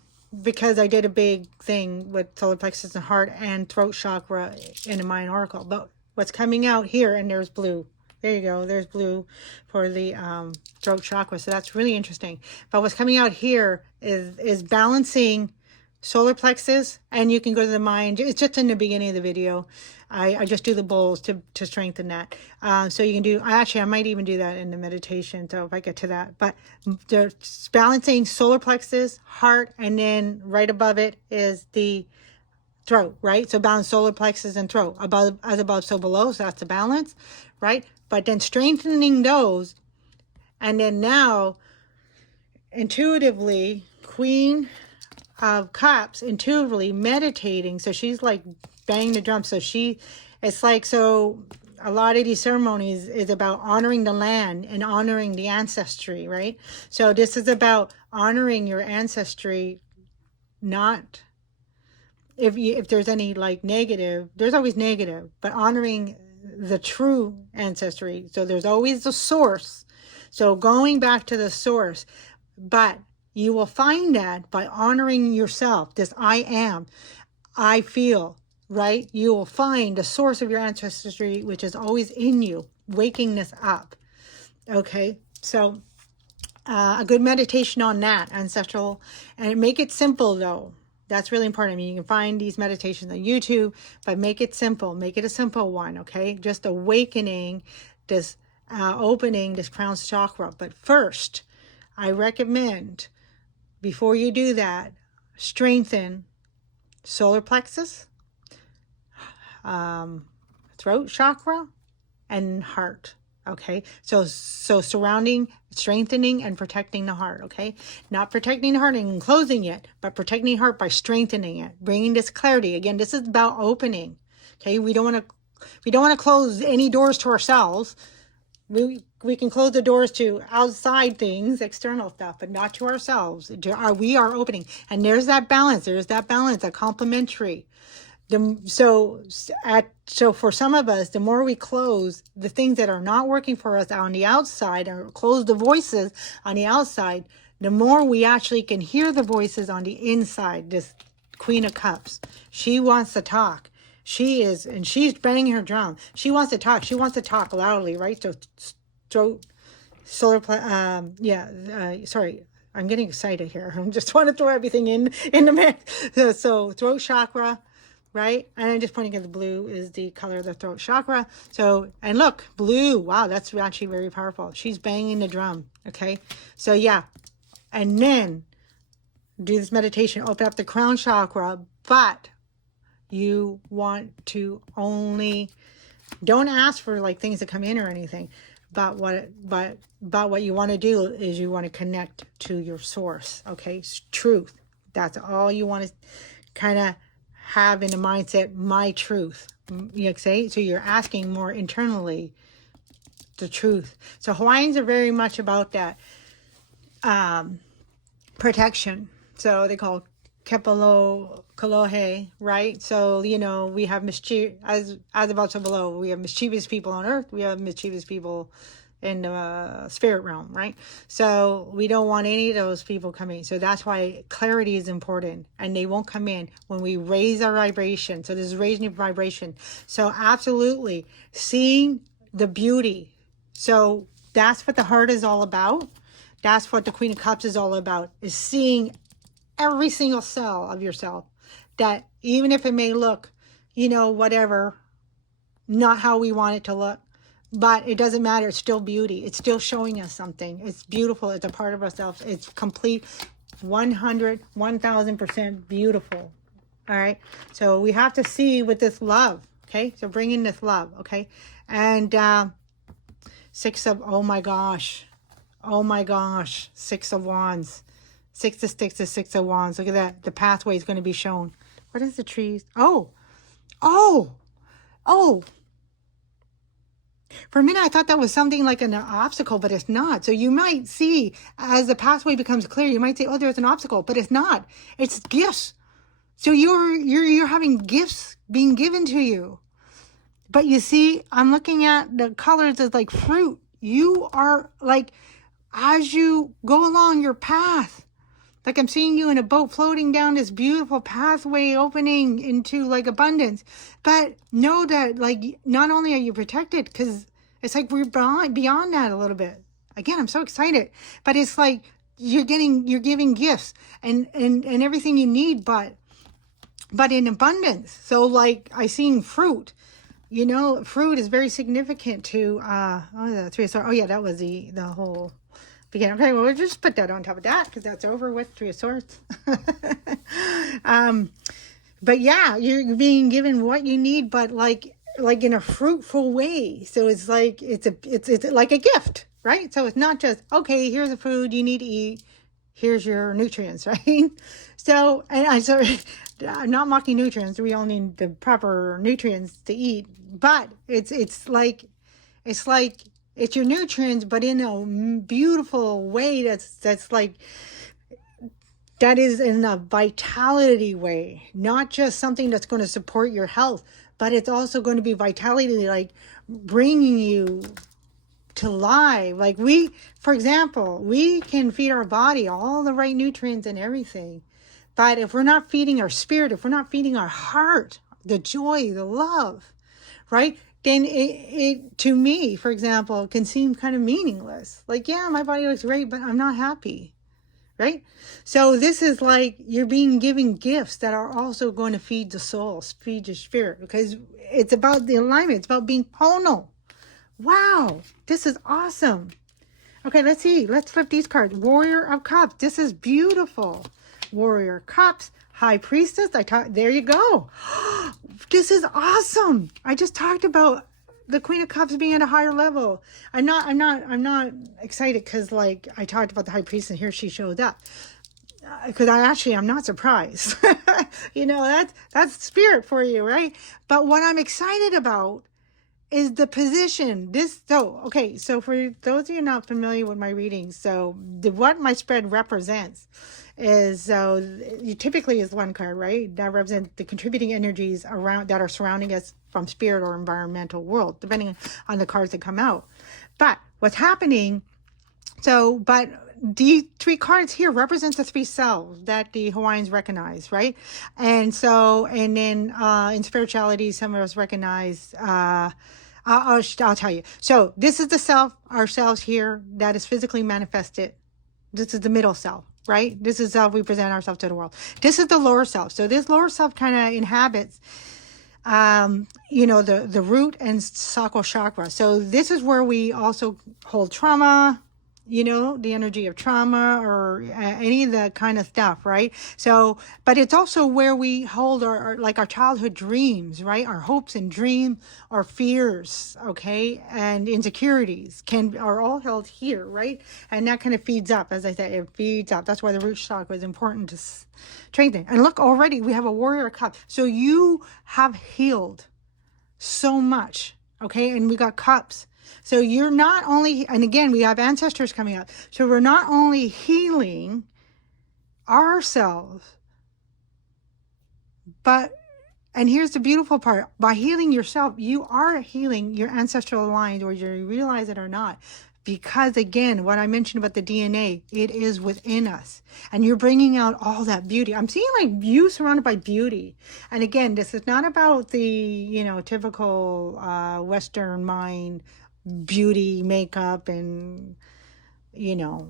Because I did a big thing with solar plexus and heart and throat chakra in a Mayan Oracle. But what's coming out here, and there's blue. There you go. There's blue for the throat chakra. So that's really interesting. But what's coming out here is balancing solar plexus, and you can go to the mind. It's just in the beginning of the video. I just do the bowls to strengthen that. So you can do, actually, I might even do that in the meditation. So if I get to that, but there's balancing solar plexus, heart, and then right above it is the throat, right? So balance solar plexus and throat, above, as above, so below. So that's the balance, right? But then strengthening those, and then now intuitively, Queen of Cups, intuitively meditating. So she's like banging the drum. So it's like, so a lot of these ceremonies is about honoring the land and honoring the ancestry, right? So this is about honoring your ancestry, not if there's any like negative, there's always negative, but honoring the true ancestry. So there's always the source. So going back to the source, but you will find that by honoring yourself, this I am, I feel, right? You will find the source of your ancestry, which is always in you, waking this up. Okay, so a good meditation on that, ancestral, and make it simple though. That's really important. I mean, you can find these meditations on YouTube, but make it simple. Make it a simple one, okay? Just awakening this, opening this crown chakra. But first, I recommend, before you do that, strengthen solar plexus, throat chakra, and heart. Okay, so surrounding, strengthening, and protecting the heart. Okay, not protecting the heart and closing it, but protecting the heart by strengthening it, bringing this clarity. Again, this is about opening. Okay, we don't want to close any doors to ourselves. We can close the doors to outside things, external stuff, but not to ourselves. We are opening, and there's that balance. There's that balance, that complementary. So for some of us, the more we close the things that are not working for us on the outside, or close the voices on the outside, the more we actually can hear the voices on the inside. This Queen of Cups, she wants to talk. She's banging her drum. She wants to talk. She wants to talk loudly, right? So throat, solar, sorry, I'm getting excited here. I just want to throw everything in the mix. So throat chakra, right? And I'm just pointing at the blue is the color of the throat chakra. So, and look, blue. Wow, that's actually very powerful. She's banging the drum. Okay. So yeah. And then do this meditation, open up the crown chakra, but you want to only, don't ask for like things to come in or anything, but what you want to do is you want to connect to your source. Okay. Truth. That's all you want to kind of have in the mindset, my truth. You say, so you're asking more internally the truth. So Hawaiians are very much about that protection. So they call Kepalo Kalohe, right? So, you know, we have mischief, as above so below, we have mischievous people on earth, we have mischievous people in the spirit realm, right? So we don't want any of those people coming. So that's why clarity is important, and they won't come in when we raise our vibration. So this is raising your vibration. So absolutely seeing the beauty. So that's what the heart is all about. That's what the Queen of Cups is all about, is seeing every single cell of yourself, that even if it may look, you know, whatever, not how we want it to look, but it doesn't matter. It's still beauty. It's still showing us something. It's beautiful. It's a part of ourselves. It's complete, 1000% beautiful. All right. So we have to see with this love. Okay. So bring in this love. Okay. And Six of, oh my gosh, 6 of Wands, 6 of Sticks is 6 of Wands. Look at that. The pathway is going to be shown. What is the trees? Oh. For a minute, I thought that was something like an obstacle, but it's not. So you might see, as the pathway becomes clear, you might say, oh, there's an obstacle, but it's not. It's gifts. So you're having gifts being given to you. But you see, I'm looking at the colors as like fruit. You are like, as you go along your path, like I'm seeing you in a boat floating down this beautiful pathway opening into like abundance. But know that like not only are you protected, because it's like we're beyond that a little bit. Again, I'm so excited. But it's like you're giving gifts and everything you need, but in abundance. So like I seen fruit. You know, fruit is very significant to the Three of Swords. Oh yeah, that was the whole beginning. Okay, well, we'll just put that on top of that because that's over with. Three of Swords. But yeah, you're being given what you need, but like in a fruitful way. So it's like it's like a gift, right? So it's not just, okay, here's the food you need to eat, here's your nutrients, right? So I'm not mocking nutrients. We all need the proper nutrients to eat, but it's your nutrients, but in a beautiful way that is in a vitality way, not just something that's going to support your health, but it's also going to be vitality, like bringing you to life. Like for example, we can feed our body all the right nutrients and everything, but if we're not feeding our spirit, if we're not feeding our heart, the joy, the love, right? Then it to me, for example, can seem kind of meaningless. Like, yeah, my body looks great, but I'm not happy, right? So this is like you're being given gifts that are also going to feed the soul, feed your spirit, because it's about the alignment. It's about being tonal. Wow, this is awesome. Okay, let's see. Let's flip these cards. Warrior of Cups. This is beautiful. Warrior of Cups. High Priestess. There you go. This is awesome. I just talked about the Queen of Cups being at a higher level. I'm not excited because like I talked about the High Priestess and here she showed up. Because I'm not surprised. You know, that's spirit for you, right? But what I'm excited about is the position. So for those of you not familiar with my readings, so what my spread represents is typically is one card, right? That represents the contributing energies around that are surrounding us from spirit or environmental world, depending on the cards that come out. But what's happening? But these 3 cards here represent the 3 selves that the Hawaiians recognize, right? And then in spirituality, some of us recognize. I'll tell you. So this is the self, ourselves here, that is physically manifested. This is the middle self, right? This is how we present ourselves to the world. This is the lower self. So this lower self kind of inhabits, the root and sacral chakra. So this is where we also hold trauma, you know, the energy of trauma or any of the kind of stuff, right? So, but it's also where we hold like our childhood dreams, right? Our hopes and dreams, our fears, okay, and insecurities are all held here, right? And that kind of feeds up, as I said, it feeds up. That's why the root chakra is important to strengthen. And look, already we have a warrior cup. So you have healed so much, okay? And we got cups. So you're not only, and again, we have ancestors coming up. So we're not only healing ourselves, but, and here's the beautiful part, by healing yourself, you are healing your ancestral lines, whether you realize it or not. Because again, what I mentioned about the DNA, it is within us. And you're bringing out all that beauty. I'm seeing like you surrounded by beauty. And again, this is not about the, you know, typical Western mind beauty, makeup, and, you know,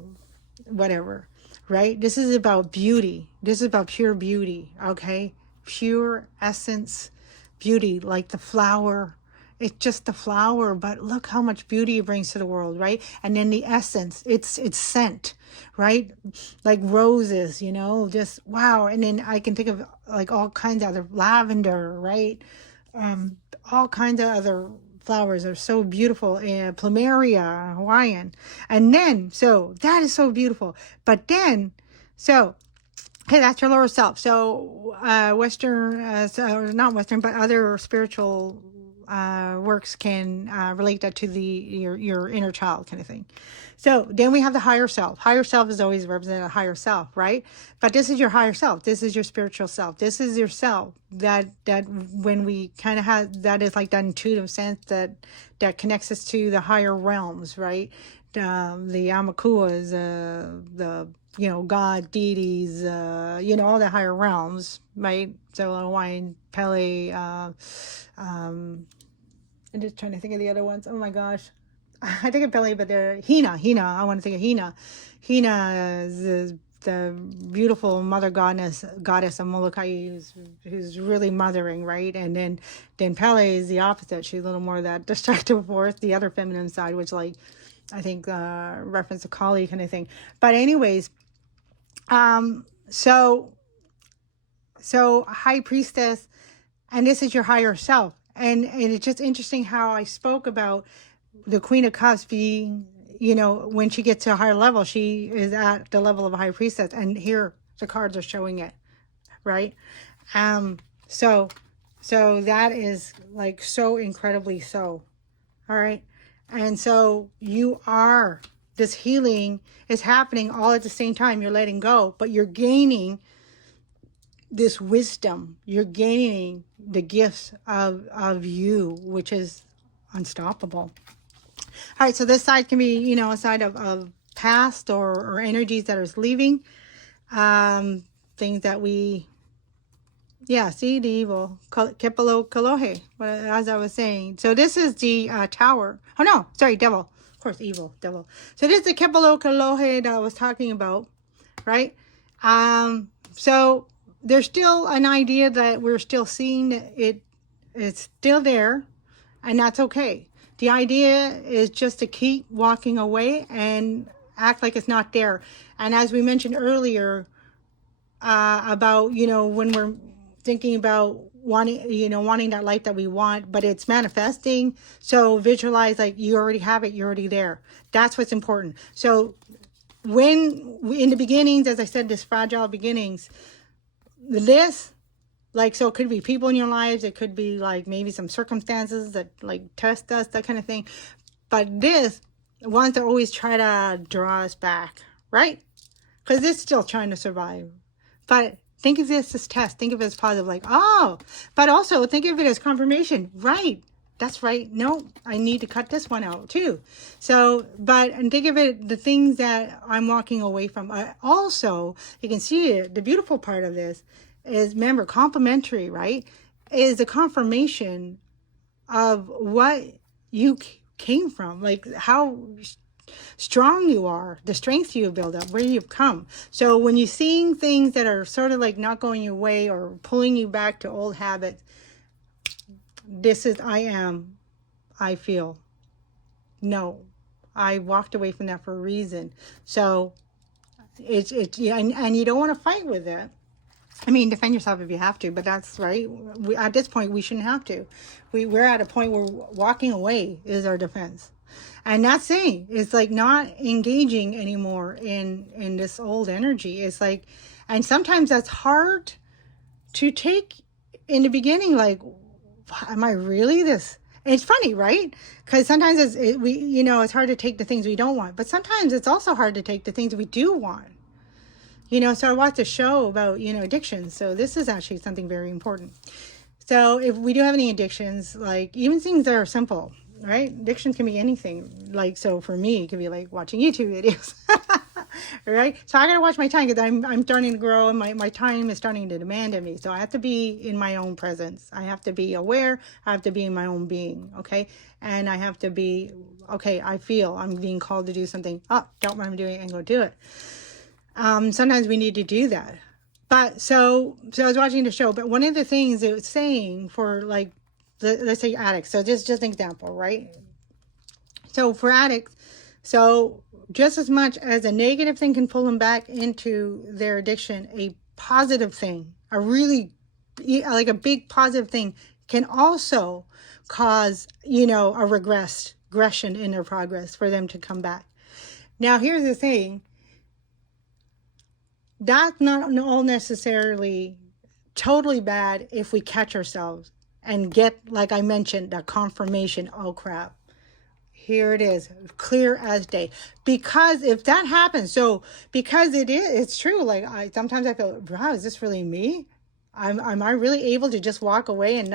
whatever, right? This is about beauty. This is about pure beauty, okay? Pure essence beauty, like the flower. It's just the flower, but look how much beauty it brings to the world, right? And then the essence, it's scent, right? Like roses, you know, just wow. And then I can think of like all kinds of other lavender, right? All kinds of other flowers are so beautiful. Plumeria, Hawaiian. And then, so that is so beautiful. But then, so okay, that's your lower self. So Western, so not Western, but other spiritual works can relate that to your inner child kind of thing. So then we have the higher self. Higher self is always represented a higher self, right? But this is your higher self. This is your spiritual self. This is your self that when we kind of have, that is like that intuitive sense that connects us to the higher realms, right? The Amakuas, the, you know, God, deities, you know, all the higher realms, right? So Hawaiian, Pele, I'm just trying to think of the other ones. Oh my gosh. I think of Pele, but they're Hina. I want to think of Hina. Hina is the beautiful mother goddess of Molokai, who's really mothering, right? And then Pele is the opposite. She's a little more that destructive force, the other feminine side, which like, I think reference to Kali kind of thing. But anyways, so high priestess, and this is your higher self. And it's just interesting how I spoke about the Queen of Cups being, you know, when she gets to a higher level, she is at the level of a high priestess. And here the cards are showing it, right? So that is like so incredibly so. All right. And so you are, this healing is happening all at the same time. You're letting go, but you're gaining this wisdom. You're gaining the gifts of you, which is unstoppable. All right, so this side can be, you know, a side of past or energies that are leaving, things that we, yeah, see the evil, Kepalo Kalohe, as I was saying. So this is the tower. Oh no, sorry, devil. Of course, evil, devil. So this is the Kepalo Kalohe that I was talking about, right? So there's still an idea that we're still seeing it. It's still there, and that's okay. The idea is just to keep walking away and act like it's not there. And as we mentioned earlier, about, you know, when we're thinking about wanting that life that we want, but it's manifesting. So visualize like you already have it, you're already there. That's what's important. So when in the beginnings, as I said, this fragile beginnings, this, like, so it could be people in your lives. It could be like maybe some circumstances that like test us, that kind of thing. But this wants to always try to draw us back, right? Because it's still trying to survive. But think of this as test. Think of it as positive, like, oh, but also think of it as confirmation. Right. That's right. No, I need to cut this one out too. So, and think of it, the things that I'm walking away from. Also, you can see it. The beautiful part of this is, remember, complementary, right? Is the confirmation of what you came from, like how strong you are, the strength you build up, where you've come. So when you're seeing things that are sort of like not going your way or pulling you back to old habits, this is I feel. No, I walked away from that for a reason. So yeah, and you don't want to fight with it. I mean, defend yourself if you have to, but that's right. At this point, we shouldn't have to. We're at a point where walking away is our defense. And that's saying it's like not engaging anymore in this old energy. It's like, and sometimes that's hard to take in the beginning. Like, am I really this? And it's funny, right? Because sometimes it's hard to take the things we don't want, but sometimes it's also hard to take the things we do want. So I watched a show about, addictions. So this is actually something very important. So if we do have any addictions, like even things that are simple, right? Addictions can be anything. Like, so for me, it can be like watching YouTube videos, right? So I got to watch my time because I'm starting to grow and my time is starting to demand of me. So I have to be in my own presence. I have to be aware. I have to be in my own being. Okay. And I have to be, okay, I feel I'm being called to do something. Oh, don't mind doing it and go do it. Sometimes we need to do that. But so I was watching the show, but one of the things it was saying for like, let's say addicts. So just an example, right? So for addicts, so just as much as a negative thing can pull them back into their addiction, a positive thing, a really like a big positive thing can also cause, a regression in their progress for them to come back. Now, here's the thing. That's not all necessarily totally bad if we catch ourselves and get, like I mentioned, that confirmation. Oh crap, here it is, clear as day. Because if that happens, because it's true. Like sometimes I feel, wow, is this really me? Am I really able to just walk away and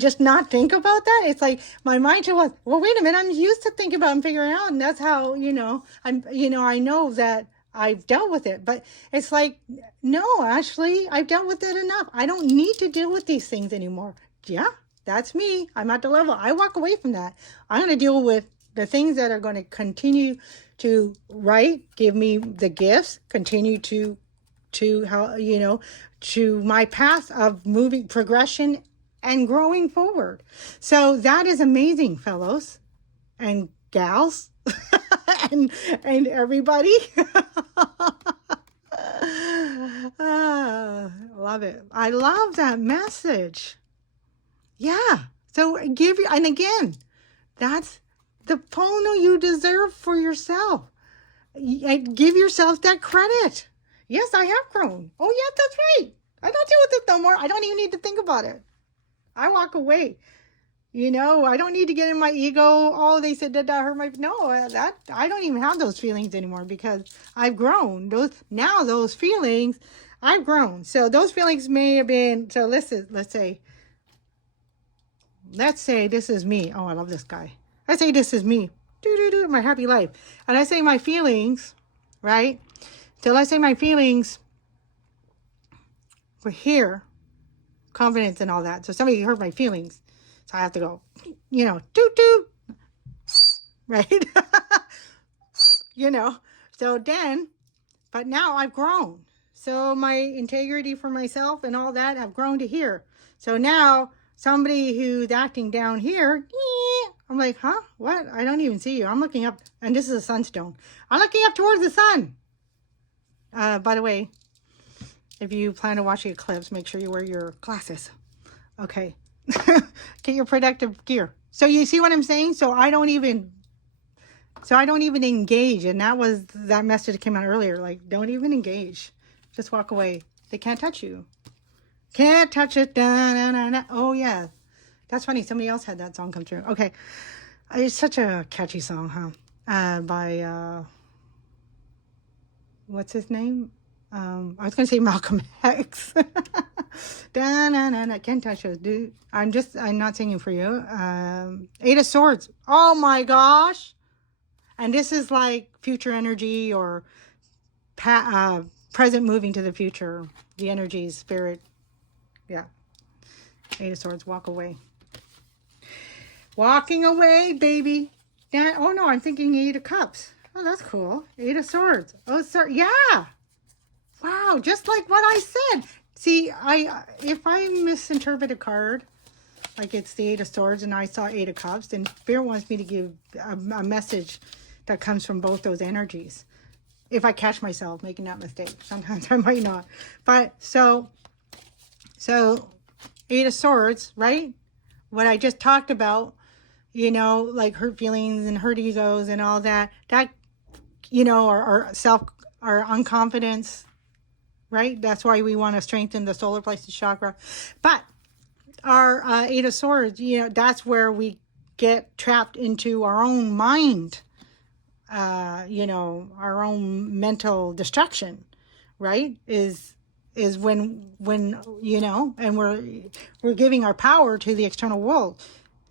just not think about that? It's like my mind was, well, wait a minute, I'm used to thinking about and figuring out, and that's how I know that I've dealt with it. But it's like, no, actually, I've dealt with it enough. I don't need to deal with these things anymore. Yeah, that's me. I'm at the level. I walk away from that. I'm going to deal with the things that are going to continue to give me the gifts, continue to how, to my path of moving, progression, and growing forward. So that is amazing, fellows and gals. and everybody. Love it. I love that message. Yeah. So and again, that's the pono you deserve for yourself. Give yourself that credit. Yes, I have grown. Oh yeah, that's right. I don't deal with it no more. I don't even need to think about it. I walk away. I don't need to get in my ego. Oh, they said that hurt my... No, I don't even have those feelings anymore because I've grown. Those feelings, I've grown. So those feelings may have been... So let's say this is me. Oh, I love this guy. Let's say this is me. My happy life. And I say my feelings, right? So let's say my feelings were here. Confidence and all that. So somebody hurt my feelings. So I have to go, doot, right? So then, but now I've grown. So my integrity for myself and all that, I've grown to here. So now somebody who's acting down here, I'm like, huh? What? I don't even see you. I'm looking up, and this is a sunstone. I'm looking up towards the sun. By the way, if you plan to watch the eclipse, make sure you wear your glasses. Okay. Get your protective gear. So you see what I'm saying? So I don't even engage. And that message that came out earlier. Like, don't even engage. Just walk away. They can't touch you. Can't touch it. Da, da, da, da. Oh yeah. That's funny. Somebody else had that song come through. Okay. It's such a catchy song, huh? By, what's his name? I was going to say Malcolm X. Can't touch us, dude. I'm not singing for you. Eight of Swords. Oh my gosh. And this is like future energy or present moving to the future. The energy, spirit. Yeah. Eight of Swords, walk away. Walking away, baby. Oh no, I'm thinking Eight of Cups. Oh, that's cool. Eight of Swords. Oh, sorry. Yeah. Wow, just like what I said. See, if I misinterpret a card, like it's the Eight of Swords and I saw Eight of Cups, then Spirit wants me to give a message that comes from both those energies. If I catch myself making that mistake. Sometimes I might not. But so Eight of Swords, right? What I just talked about, you know, like hurt feelings and hurt egos and all that, you know, our unconfidence, right? That's why we want to strengthen the solar plexus chakra. But our Eight of Swords, you know, that's where we get trapped into our own mind, you know, our own mental destruction, right? Is when you know, and we're giving our power to the external world.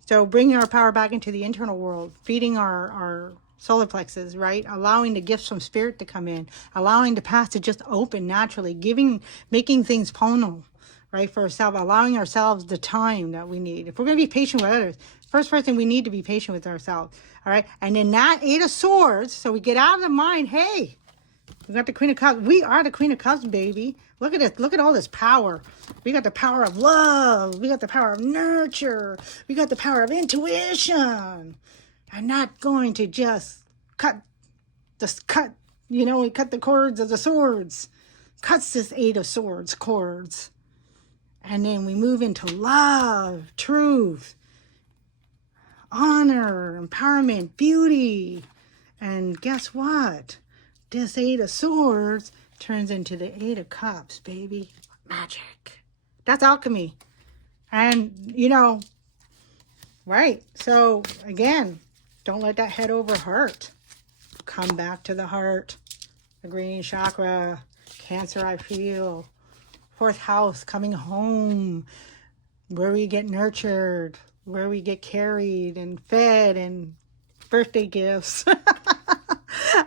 So bringing our power back into the internal world, feeding our solar plexus, right? Allowing the gifts from spirit to come in, allowing the path to just open naturally, making things tonal, right, for ourselves, allowing ourselves the time that we need. If we're going to be patient with others, first person, we need to be patient with ourselves, all right? And then that Eight of Swords, so we get out of the mind, hey, we got the Queen of Cups. We are the Queen of Cups, baby. Look at this. Look at all this power. We got the power of love. We got the power of nurture. We got the power of intuition. I'm not going to just cut, you know, we cut the cords of the swords. Cuts this Eight of Swords cords. And then we move into love, truth, honor, empowerment, beauty. And guess what? This Eight of Swords turns into the Eight of Cups, baby. Magic. That's alchemy. And, you know, right. So, again, don't let that head over heart. Come back to the heart. The green chakra. Cancer, I feel. Fourth house, coming home. Where we get nurtured. Where we get carried and fed and birthday gifts.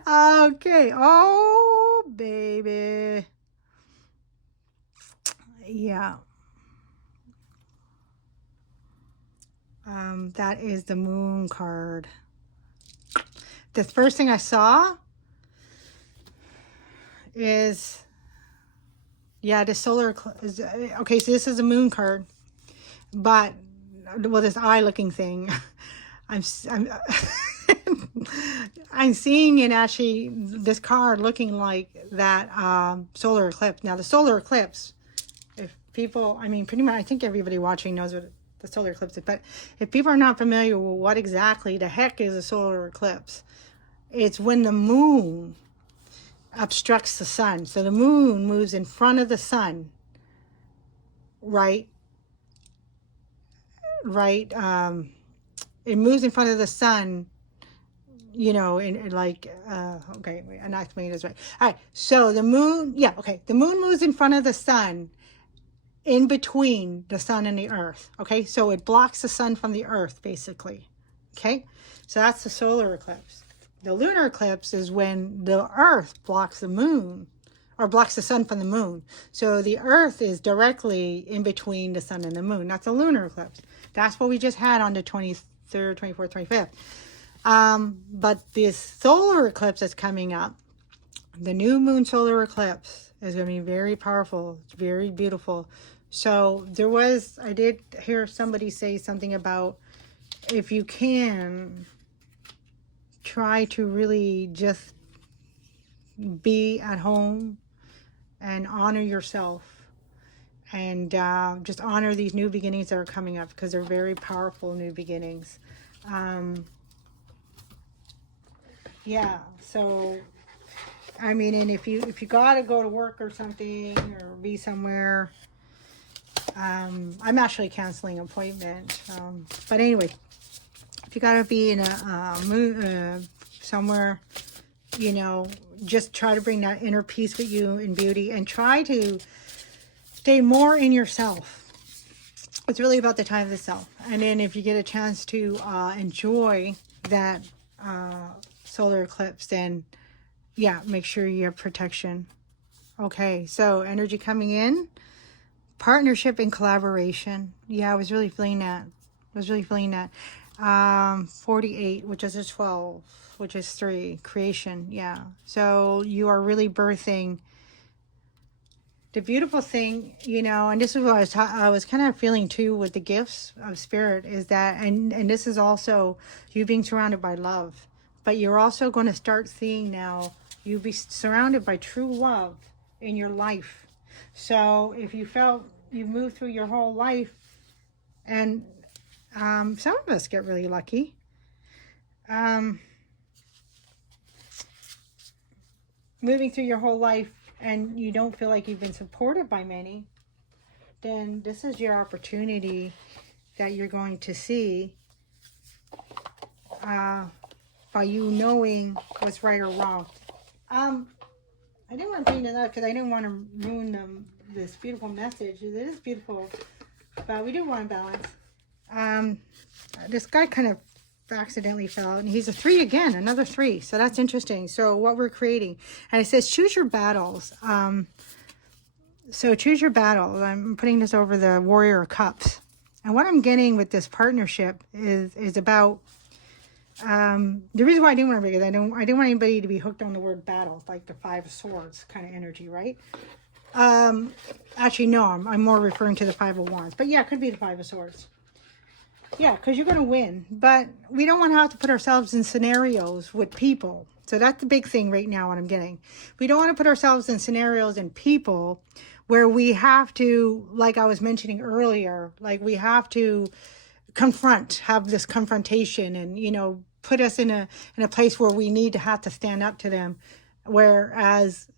Okay. Oh, baby. Yeah. That is the Moon card. The first thing I saw is, yeah, the solar, okay, so this is a Moon card, but, well, this eye looking thing, I'm I'm seeing it actually, this card looking like that solar eclipse. Now, the solar eclipse, if people, I mean, pretty much, I think everybody watching knows what the solar eclipse is, but if people are not familiar with what exactly the heck is a solar eclipse, it's when the moon obstructs the sun. So the moon moves in front of the sun, right? Right? It moves in front of the sun, you know, in like, okay, wait, I'm not explaining this right. All right, so the moon, yeah, okay. The moon moves in front of the sun, in between the sun and the earth, okay? So it blocks the sun from the earth, basically, okay? So that's the solar eclipse. The lunar eclipse is when the earth blocks the moon, or blocks the sun from the moon. So the earth is directly in between the sun and the moon. That's a lunar eclipse. That's what we just had on the 23rd, 24th, 25th. But this solar eclipse that's coming up, the new moon solar eclipse, is going to be very powerful. It's very beautiful. So I did hear somebody say something about, if you can, try to really just be at home and honor yourself, and just honor these new beginnings that are coming up, because they're very powerful new beginnings. Yeah, so I mean, and if you gotta go to work or something, or be somewhere, I'm actually canceling an appointment, but anyway, if you gotta be in a somewhere, you know, just try to bring that inner peace with you and beauty, and try to stay more in yourself. It's really about the time of the self. And then if you get a chance to enjoy that solar eclipse, then yeah, make sure you have protection. Okay, so energy coming in, partnership and collaboration. Yeah, I was really feeling that. 48, which is a 12, which is 3, creation. Yeah, so you are really birthing. The beautiful thing, you know, and this is what I was kind of feeling too with the gifts of spirit, is that, and this is also you being surrounded by love, but you're also going to start seeing now, you'll be surrounded by true love in your life. So if you felt you moved through your whole life, and some of us get really lucky. Moving through your whole life and you don't feel like you've been supported by many, then this is your opportunity that you're going to see by you knowing what's right or wrong. I didn't want to bring it up because I didn't want to ruin this beautiful message. It is beautiful, but we do want to balance. This guy kind of accidentally fell out, and he's a 3 again, another 3. So that's interesting. So what we're creating, and it says choose your battles. So choose your battles. I'm putting this over the Warrior of Cups, and what I'm getting with this partnership is about the reason why I didn't want to bring it. I didn't want anybody to be hooked on the word battle, like the 5 of Swords kind of energy, right? Actually, no, I'm more referring to the 5 of Wands, but yeah, it could be the 5 of Swords. Yeah, because you're going to win. But we don't want to have to put ourselves in scenarios with people. So that's the big thing right now, what I'm getting. We don't want to put ourselves in scenarios and people where we have to, like I was mentioning earlier, like we have to have this confrontation and, you know, put us in a place where we need to have to stand up to them. Whereas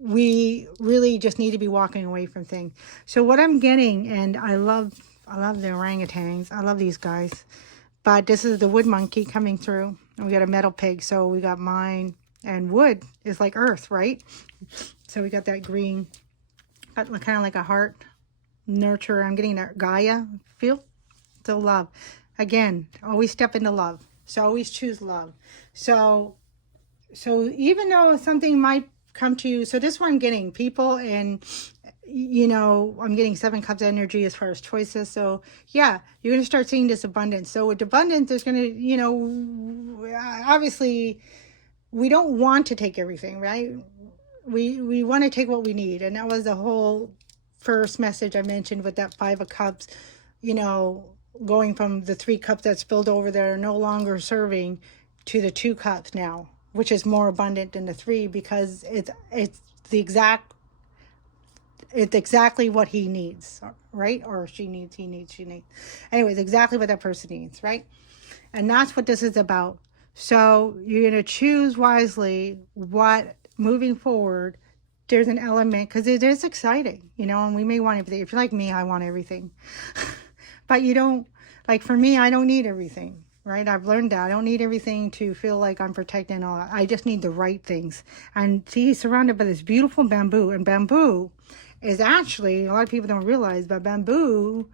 we really just need to be walking away from things. So what I'm getting, and I love the orangutans. I love these guys. But this is the wood monkey coming through. And we got a metal pig. So we got mine. And wood is like earth, right? So we got that green. Got kind of like a heart. Nurture. I'm getting that Gaia feel. So love. Again, always step into love. So always choose love. So even though something might come to you. So this one I'm getting people and... You know, I'm getting 7 cups energy as far as choices. So yeah, you're going to start seeing this abundance. So with abundance, there's going to, you know, obviously we don't want to take everything, right? We want to take what we need. And that was the whole first message I mentioned with that 5 of Cups, you know, going from the 3 cups that spilled over that are no longer serving to the 2 cups now, which is more abundant than the 3 because it's the exact, it's exactly what he needs, right? Or she needs, he needs, she needs. Anyways, exactly what that person needs, right? And that's what this is about. So you're going to choose wisely what, moving forward, there's an element, because it is exciting, you know, and we may want everything. If you're like me, I want everything. But you don't, like for me, I don't need everything, right? I've learned that. I don't need everything to feel like I'm protected and all that. I just need the right things. And see, he's surrounded by this beautiful bamboo, and bamboo is actually, a lot of people don't realize, but bamboo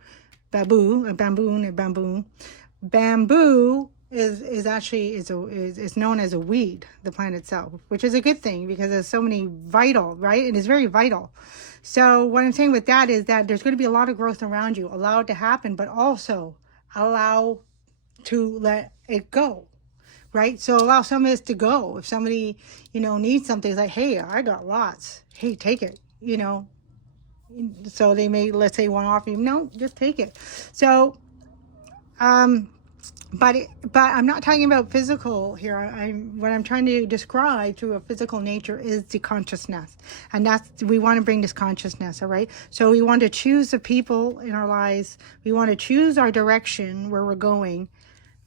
is actually is known as a weed, the plant itself, which is a good thing because there's so many vital, right? It is very vital. So what I'm saying with that is that there's going to be a lot of growth around you. Allow it to happen, but also allow to let it go, right? So allow some of this to go. If somebody, you know, needs something, it's like, hey, I got lots. Hey, take it, you know. So they may, let's say, want to offer you, no, just take it. So, but I'm not talking about physical here. What I'm trying to describe through a physical nature is the consciousness, and we want to bring this consciousness. All right. So we want to choose the people in our lives. We want to choose our direction where we're going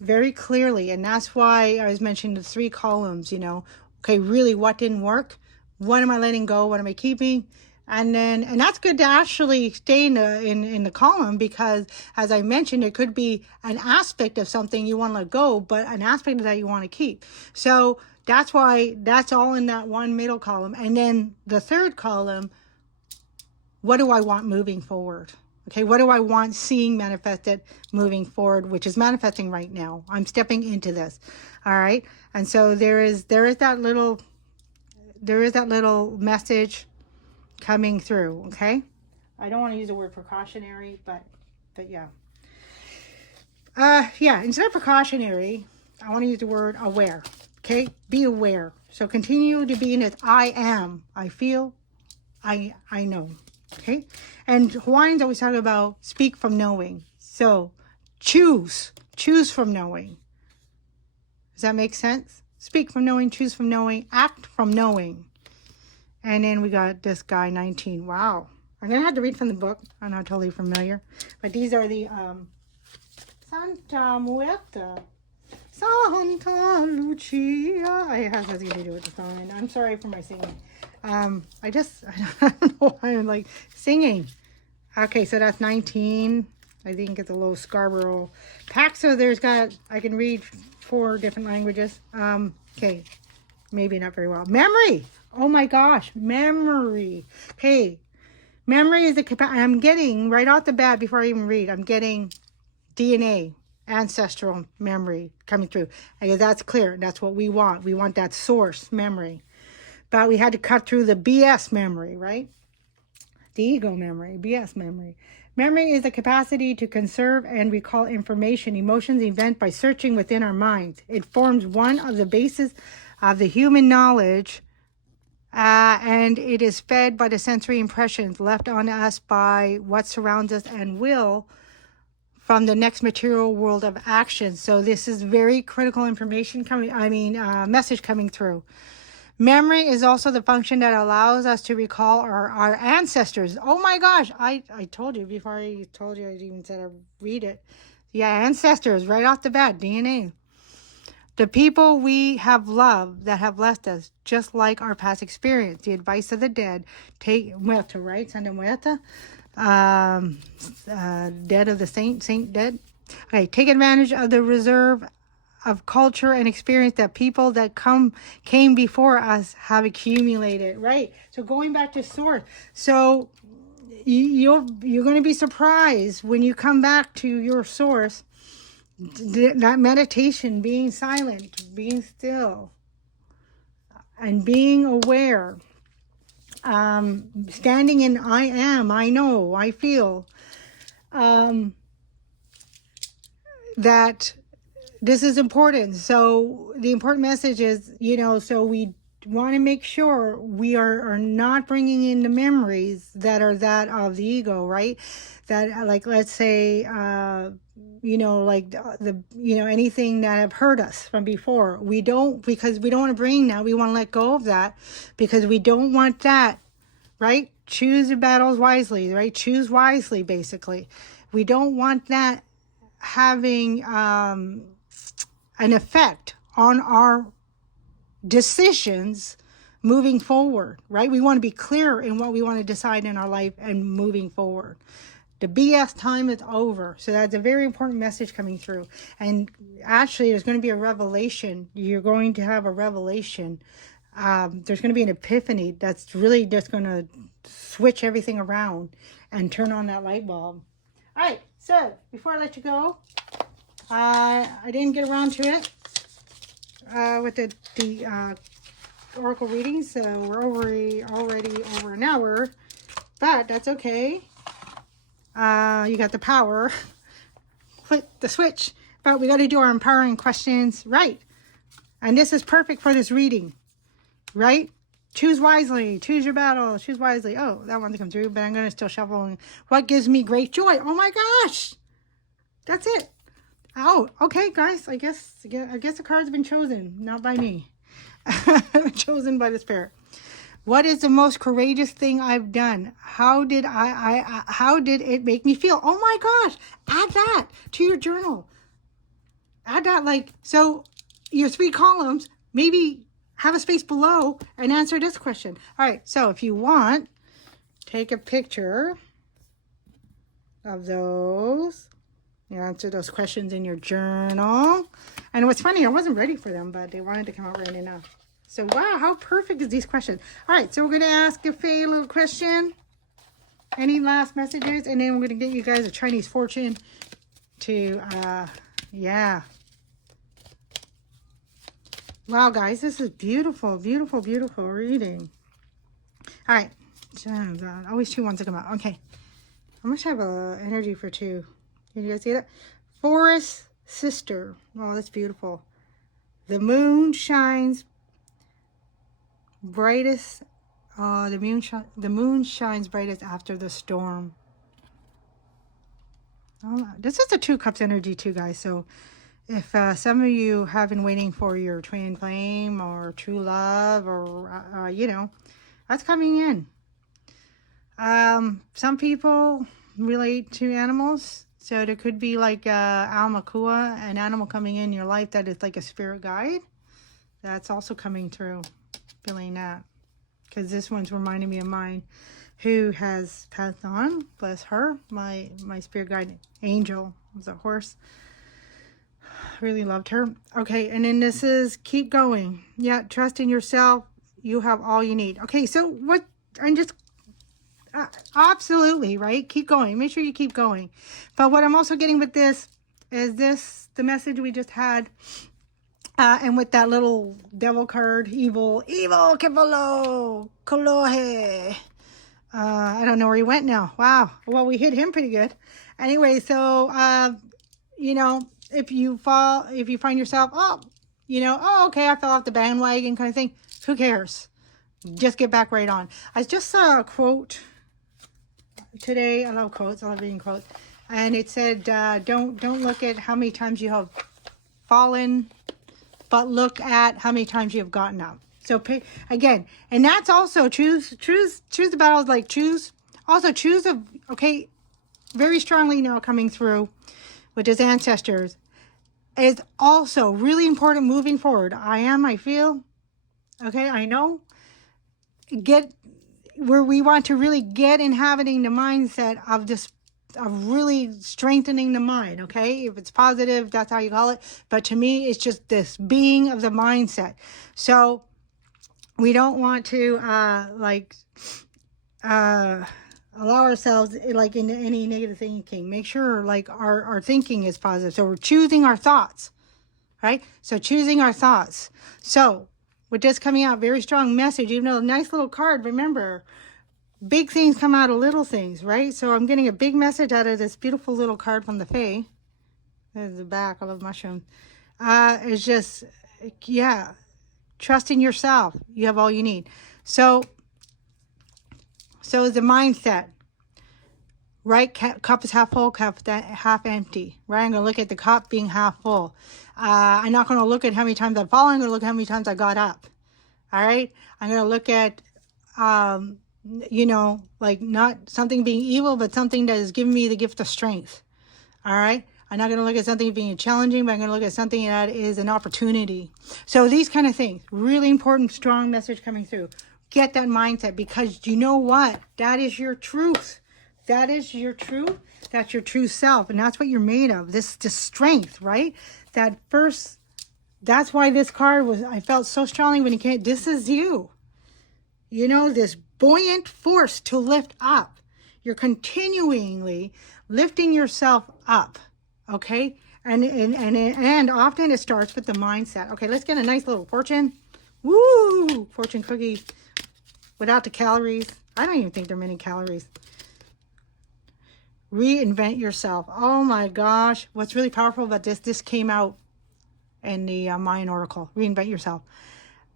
very clearly, and that's why I was mentioning the 3 columns. You know, okay, really, what didn't work? What am I letting go? What am I keeping? And that's good to actually stay in the column, because as I mentioned, it could be an aspect of something you want to let go, but an aspect of that you want to keep. So that's why that's all in that one middle column. And then the 3rd column, what do I want moving forward? Okay, what do I want seeing manifested moving forward, which is manifesting right now? I'm stepping into this. All right. And so there is that little message coming through. Okay, I don't want to use the word precautionary, but yeah, instead of precautionary, I want to use the word aware. Okay, be aware. So continue to be in it. I am, I feel, I know. Okay, and Hawaiians always talk about speak from knowing. So choose from knowing. Does that make sense? Speak from knowing, choose from knowing, act from knowing. And then we got this guy, 19. Wow. I'm going to have to read from the book. I'm not totally familiar. But these are the Santa Muerta. Santa Lucia. It has nothing to do with the song. And I'm sorry for my singing. I don't know why I'm like singing. Okay, so that's 19. I think it's a little Scarborough pack. So I can read 4 different languages. Okay, maybe not very well. Memory. Oh my gosh, memory. Okay, memory is the capacity. I'm getting, right off the bat, before I even read, I'm getting DNA, ancestral memory coming through. And that's clear. That's what we want. We want that source memory. But we had to cut through the BS memory, right? The ego memory, BS memory. Memory is the capacity to conserve and recall information, emotions, events by searching within our minds. It forms one of the bases of the human knowledge, and it is fed by the sensory impressions left on us by what surrounds us and will from the next material world of action. So this is very critical information message coming through. Memory is also the function that allows us to recall our ancestors. Oh my gosh, I told you before I told you, I even said I read it. Yeah, ancestors, right off the bat, DNA. The people we have loved that have left us, just like our past experience. The advice of the dead, muerto, right? Santa muerta. Dead of the saint dead. Okay, take advantage of the reserve of culture and experience that people that came before us have accumulated, right? So going back to source. So you're going to be surprised when you come back to your source. That meditation, being silent, being still, and being aware, standing in I am, I know, I feel, that this is important. So the important message is, so we want to make sure we are not bringing in the memories that are that of the ego, right? That, like, let's say, anything that have hurt us from before. Because we don't want to bring that. We want to let go of that because we don't want that, right? Choose your battles wisely, right? Choose wisely, basically. We don't want that having an effect on our decisions moving forward, right? We want to be clear in what we want to decide in our life and moving forward. The BS time is over. So that's a very important message coming through. And actually, there's going to be a revelation. You're going to have a revelation. There's going to be an epiphany that's really just going to switch everything around and turn on that light bulb. All right. So before I let you go, I didn't get around to it with the oracle reading. So we're already over an hour, but that's okay. You got the power, flip the switch, but we got to do our empowering questions right. And this is perfect for this reading, right? Choose wisely, choose your battle, choose wisely. Oh, that one to come through, but I'm going to still shuffle. What gives me great joy? Oh my gosh. That's it. Oh, okay, guys. I guess the cards have been chosen, not by me. Chosen by the spirit. What is the most courageous thing I've done? How did how did it make me feel? Oh my gosh, add that to your journal. Add that, so your 3 columns, maybe have a space below and answer this question. All right, so if you want, take a picture of those. You answer those questions in your journal. And what's funny, I wasn't ready for them, but they wanted to come out right enough. So, wow, how perfect is these questions? All right, so we're going to ask Faye a little question. Any last messages? And then we're going to get you guys a Chinese fortune to, yeah. Wow, guys, this is beautiful, beautiful, beautiful reading. All right. Oh, God. Always 2 wants to come out. Okay. I must have a energy for 2. Can you guys see that? Forest Sister. Oh, that's beautiful. The moon shines brightest. The moon shines brightest after the storm. Oh, this is a 2 cups energy too, guys. So If some of you have been waiting for your twin flame or true love or, you know, that's coming in. Some people relate to animals. So there could be like Almakua, an animal coming in your life that is like a spirit guide. That's also coming through. Feeling that. Because this one's reminding me of mine who has passed on. Bless her. My spirit guide angel was a horse. Really loved her. Okay, and then this is keep going. Yeah, trust in yourself. You have all you need. Okay, so what, I'm just, absolutely, right? Keep going. Make sure you keep going. But what I'm also getting with this is this, the message we just had, and with that little devil card, evil, Kipolo, Kolohe. I don't know where he went now. Wow. Well, we hit him pretty good. Anyway, so, you know, if you find yourself, okay, I fell off the bandwagon kind of thing, who cares? Just get back right on. I just saw a quote today. I love quotes. I love reading quotes. And it said, don't look at how many times you have fallen, but look at how many times you have gotten up. So pay, again, and that's also choose the battles, like choose okay, very strongly now coming through with his ancestors, is also really important moving forward. I feel, okay, I know, get where we want to really get inhabiting the mindset of this, of really strengthening the mind, okay? If it's positive, that's how you call it. But to me, it's just this being of the mindset. So we don't want to, allow ourselves like into any negative thinking. Make sure like our thinking is positive. So we're choosing our thoughts, right? So choosing our thoughts. So with this coming out, very strong message, even though a nice little card, remember, big things come out of little things, right? So I'm getting a big message out of this beautiful little card from the Fae. There's the back, I love mushrooms. It's just, yeah, trust in yourself. You have all you need. So is the mindset, right? Cup is half full, cup half empty, right? I'm going to look at the cup being half full. I'm not going to look at how many times I've fallen. I'm going to look at how many times I got up. All right? I'm going to look at, like not something being evil, but something that is giving me the gift of strength. All right? I'm not going to look at something being challenging, but I'm going to look at something that is an opportunity. So these kind of things, really important, strong message coming through. Get that mindset, because you know what? That is your truth. That is your truth. That's your true self. And that's what you're made of. This strength, right? That's why this card was, I felt so strongly when it came. This is you. You know, this buoyant force to lift up. You're continually lifting yourself up. Okay? And often it starts with the mindset. Okay, let's get a nice little fortune. Woo! Fortune cookie without the calories. I don't even think there are many calories. Reinvent yourself. Oh my gosh. What's really powerful about this came out in the Mayan Oracle. Reinvent yourself.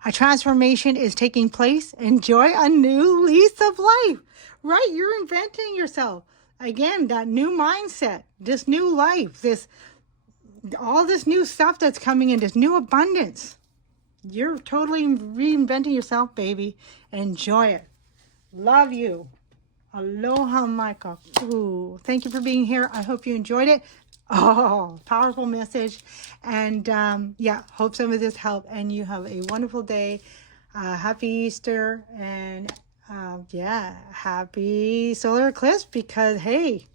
A transformation is taking place. Enjoy a new lease of life. Right? You're inventing yourself. Again, that new mindset, this new life, all this new stuff that's coming in, this new abundance. You're totally reinventing yourself, baby. Enjoy it. Love you. Aloha Mai Kākou. Thank you for being here. I hope you enjoyed it. Oh, powerful message. And yeah, hope some of this helped. And you have a wonderful day. Happy Easter. And yeah, happy solar eclipse, because hey,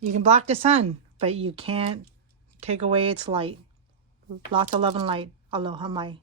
you can block the sun, but you can't take away its light. Lots of love and light. Aloha Mai.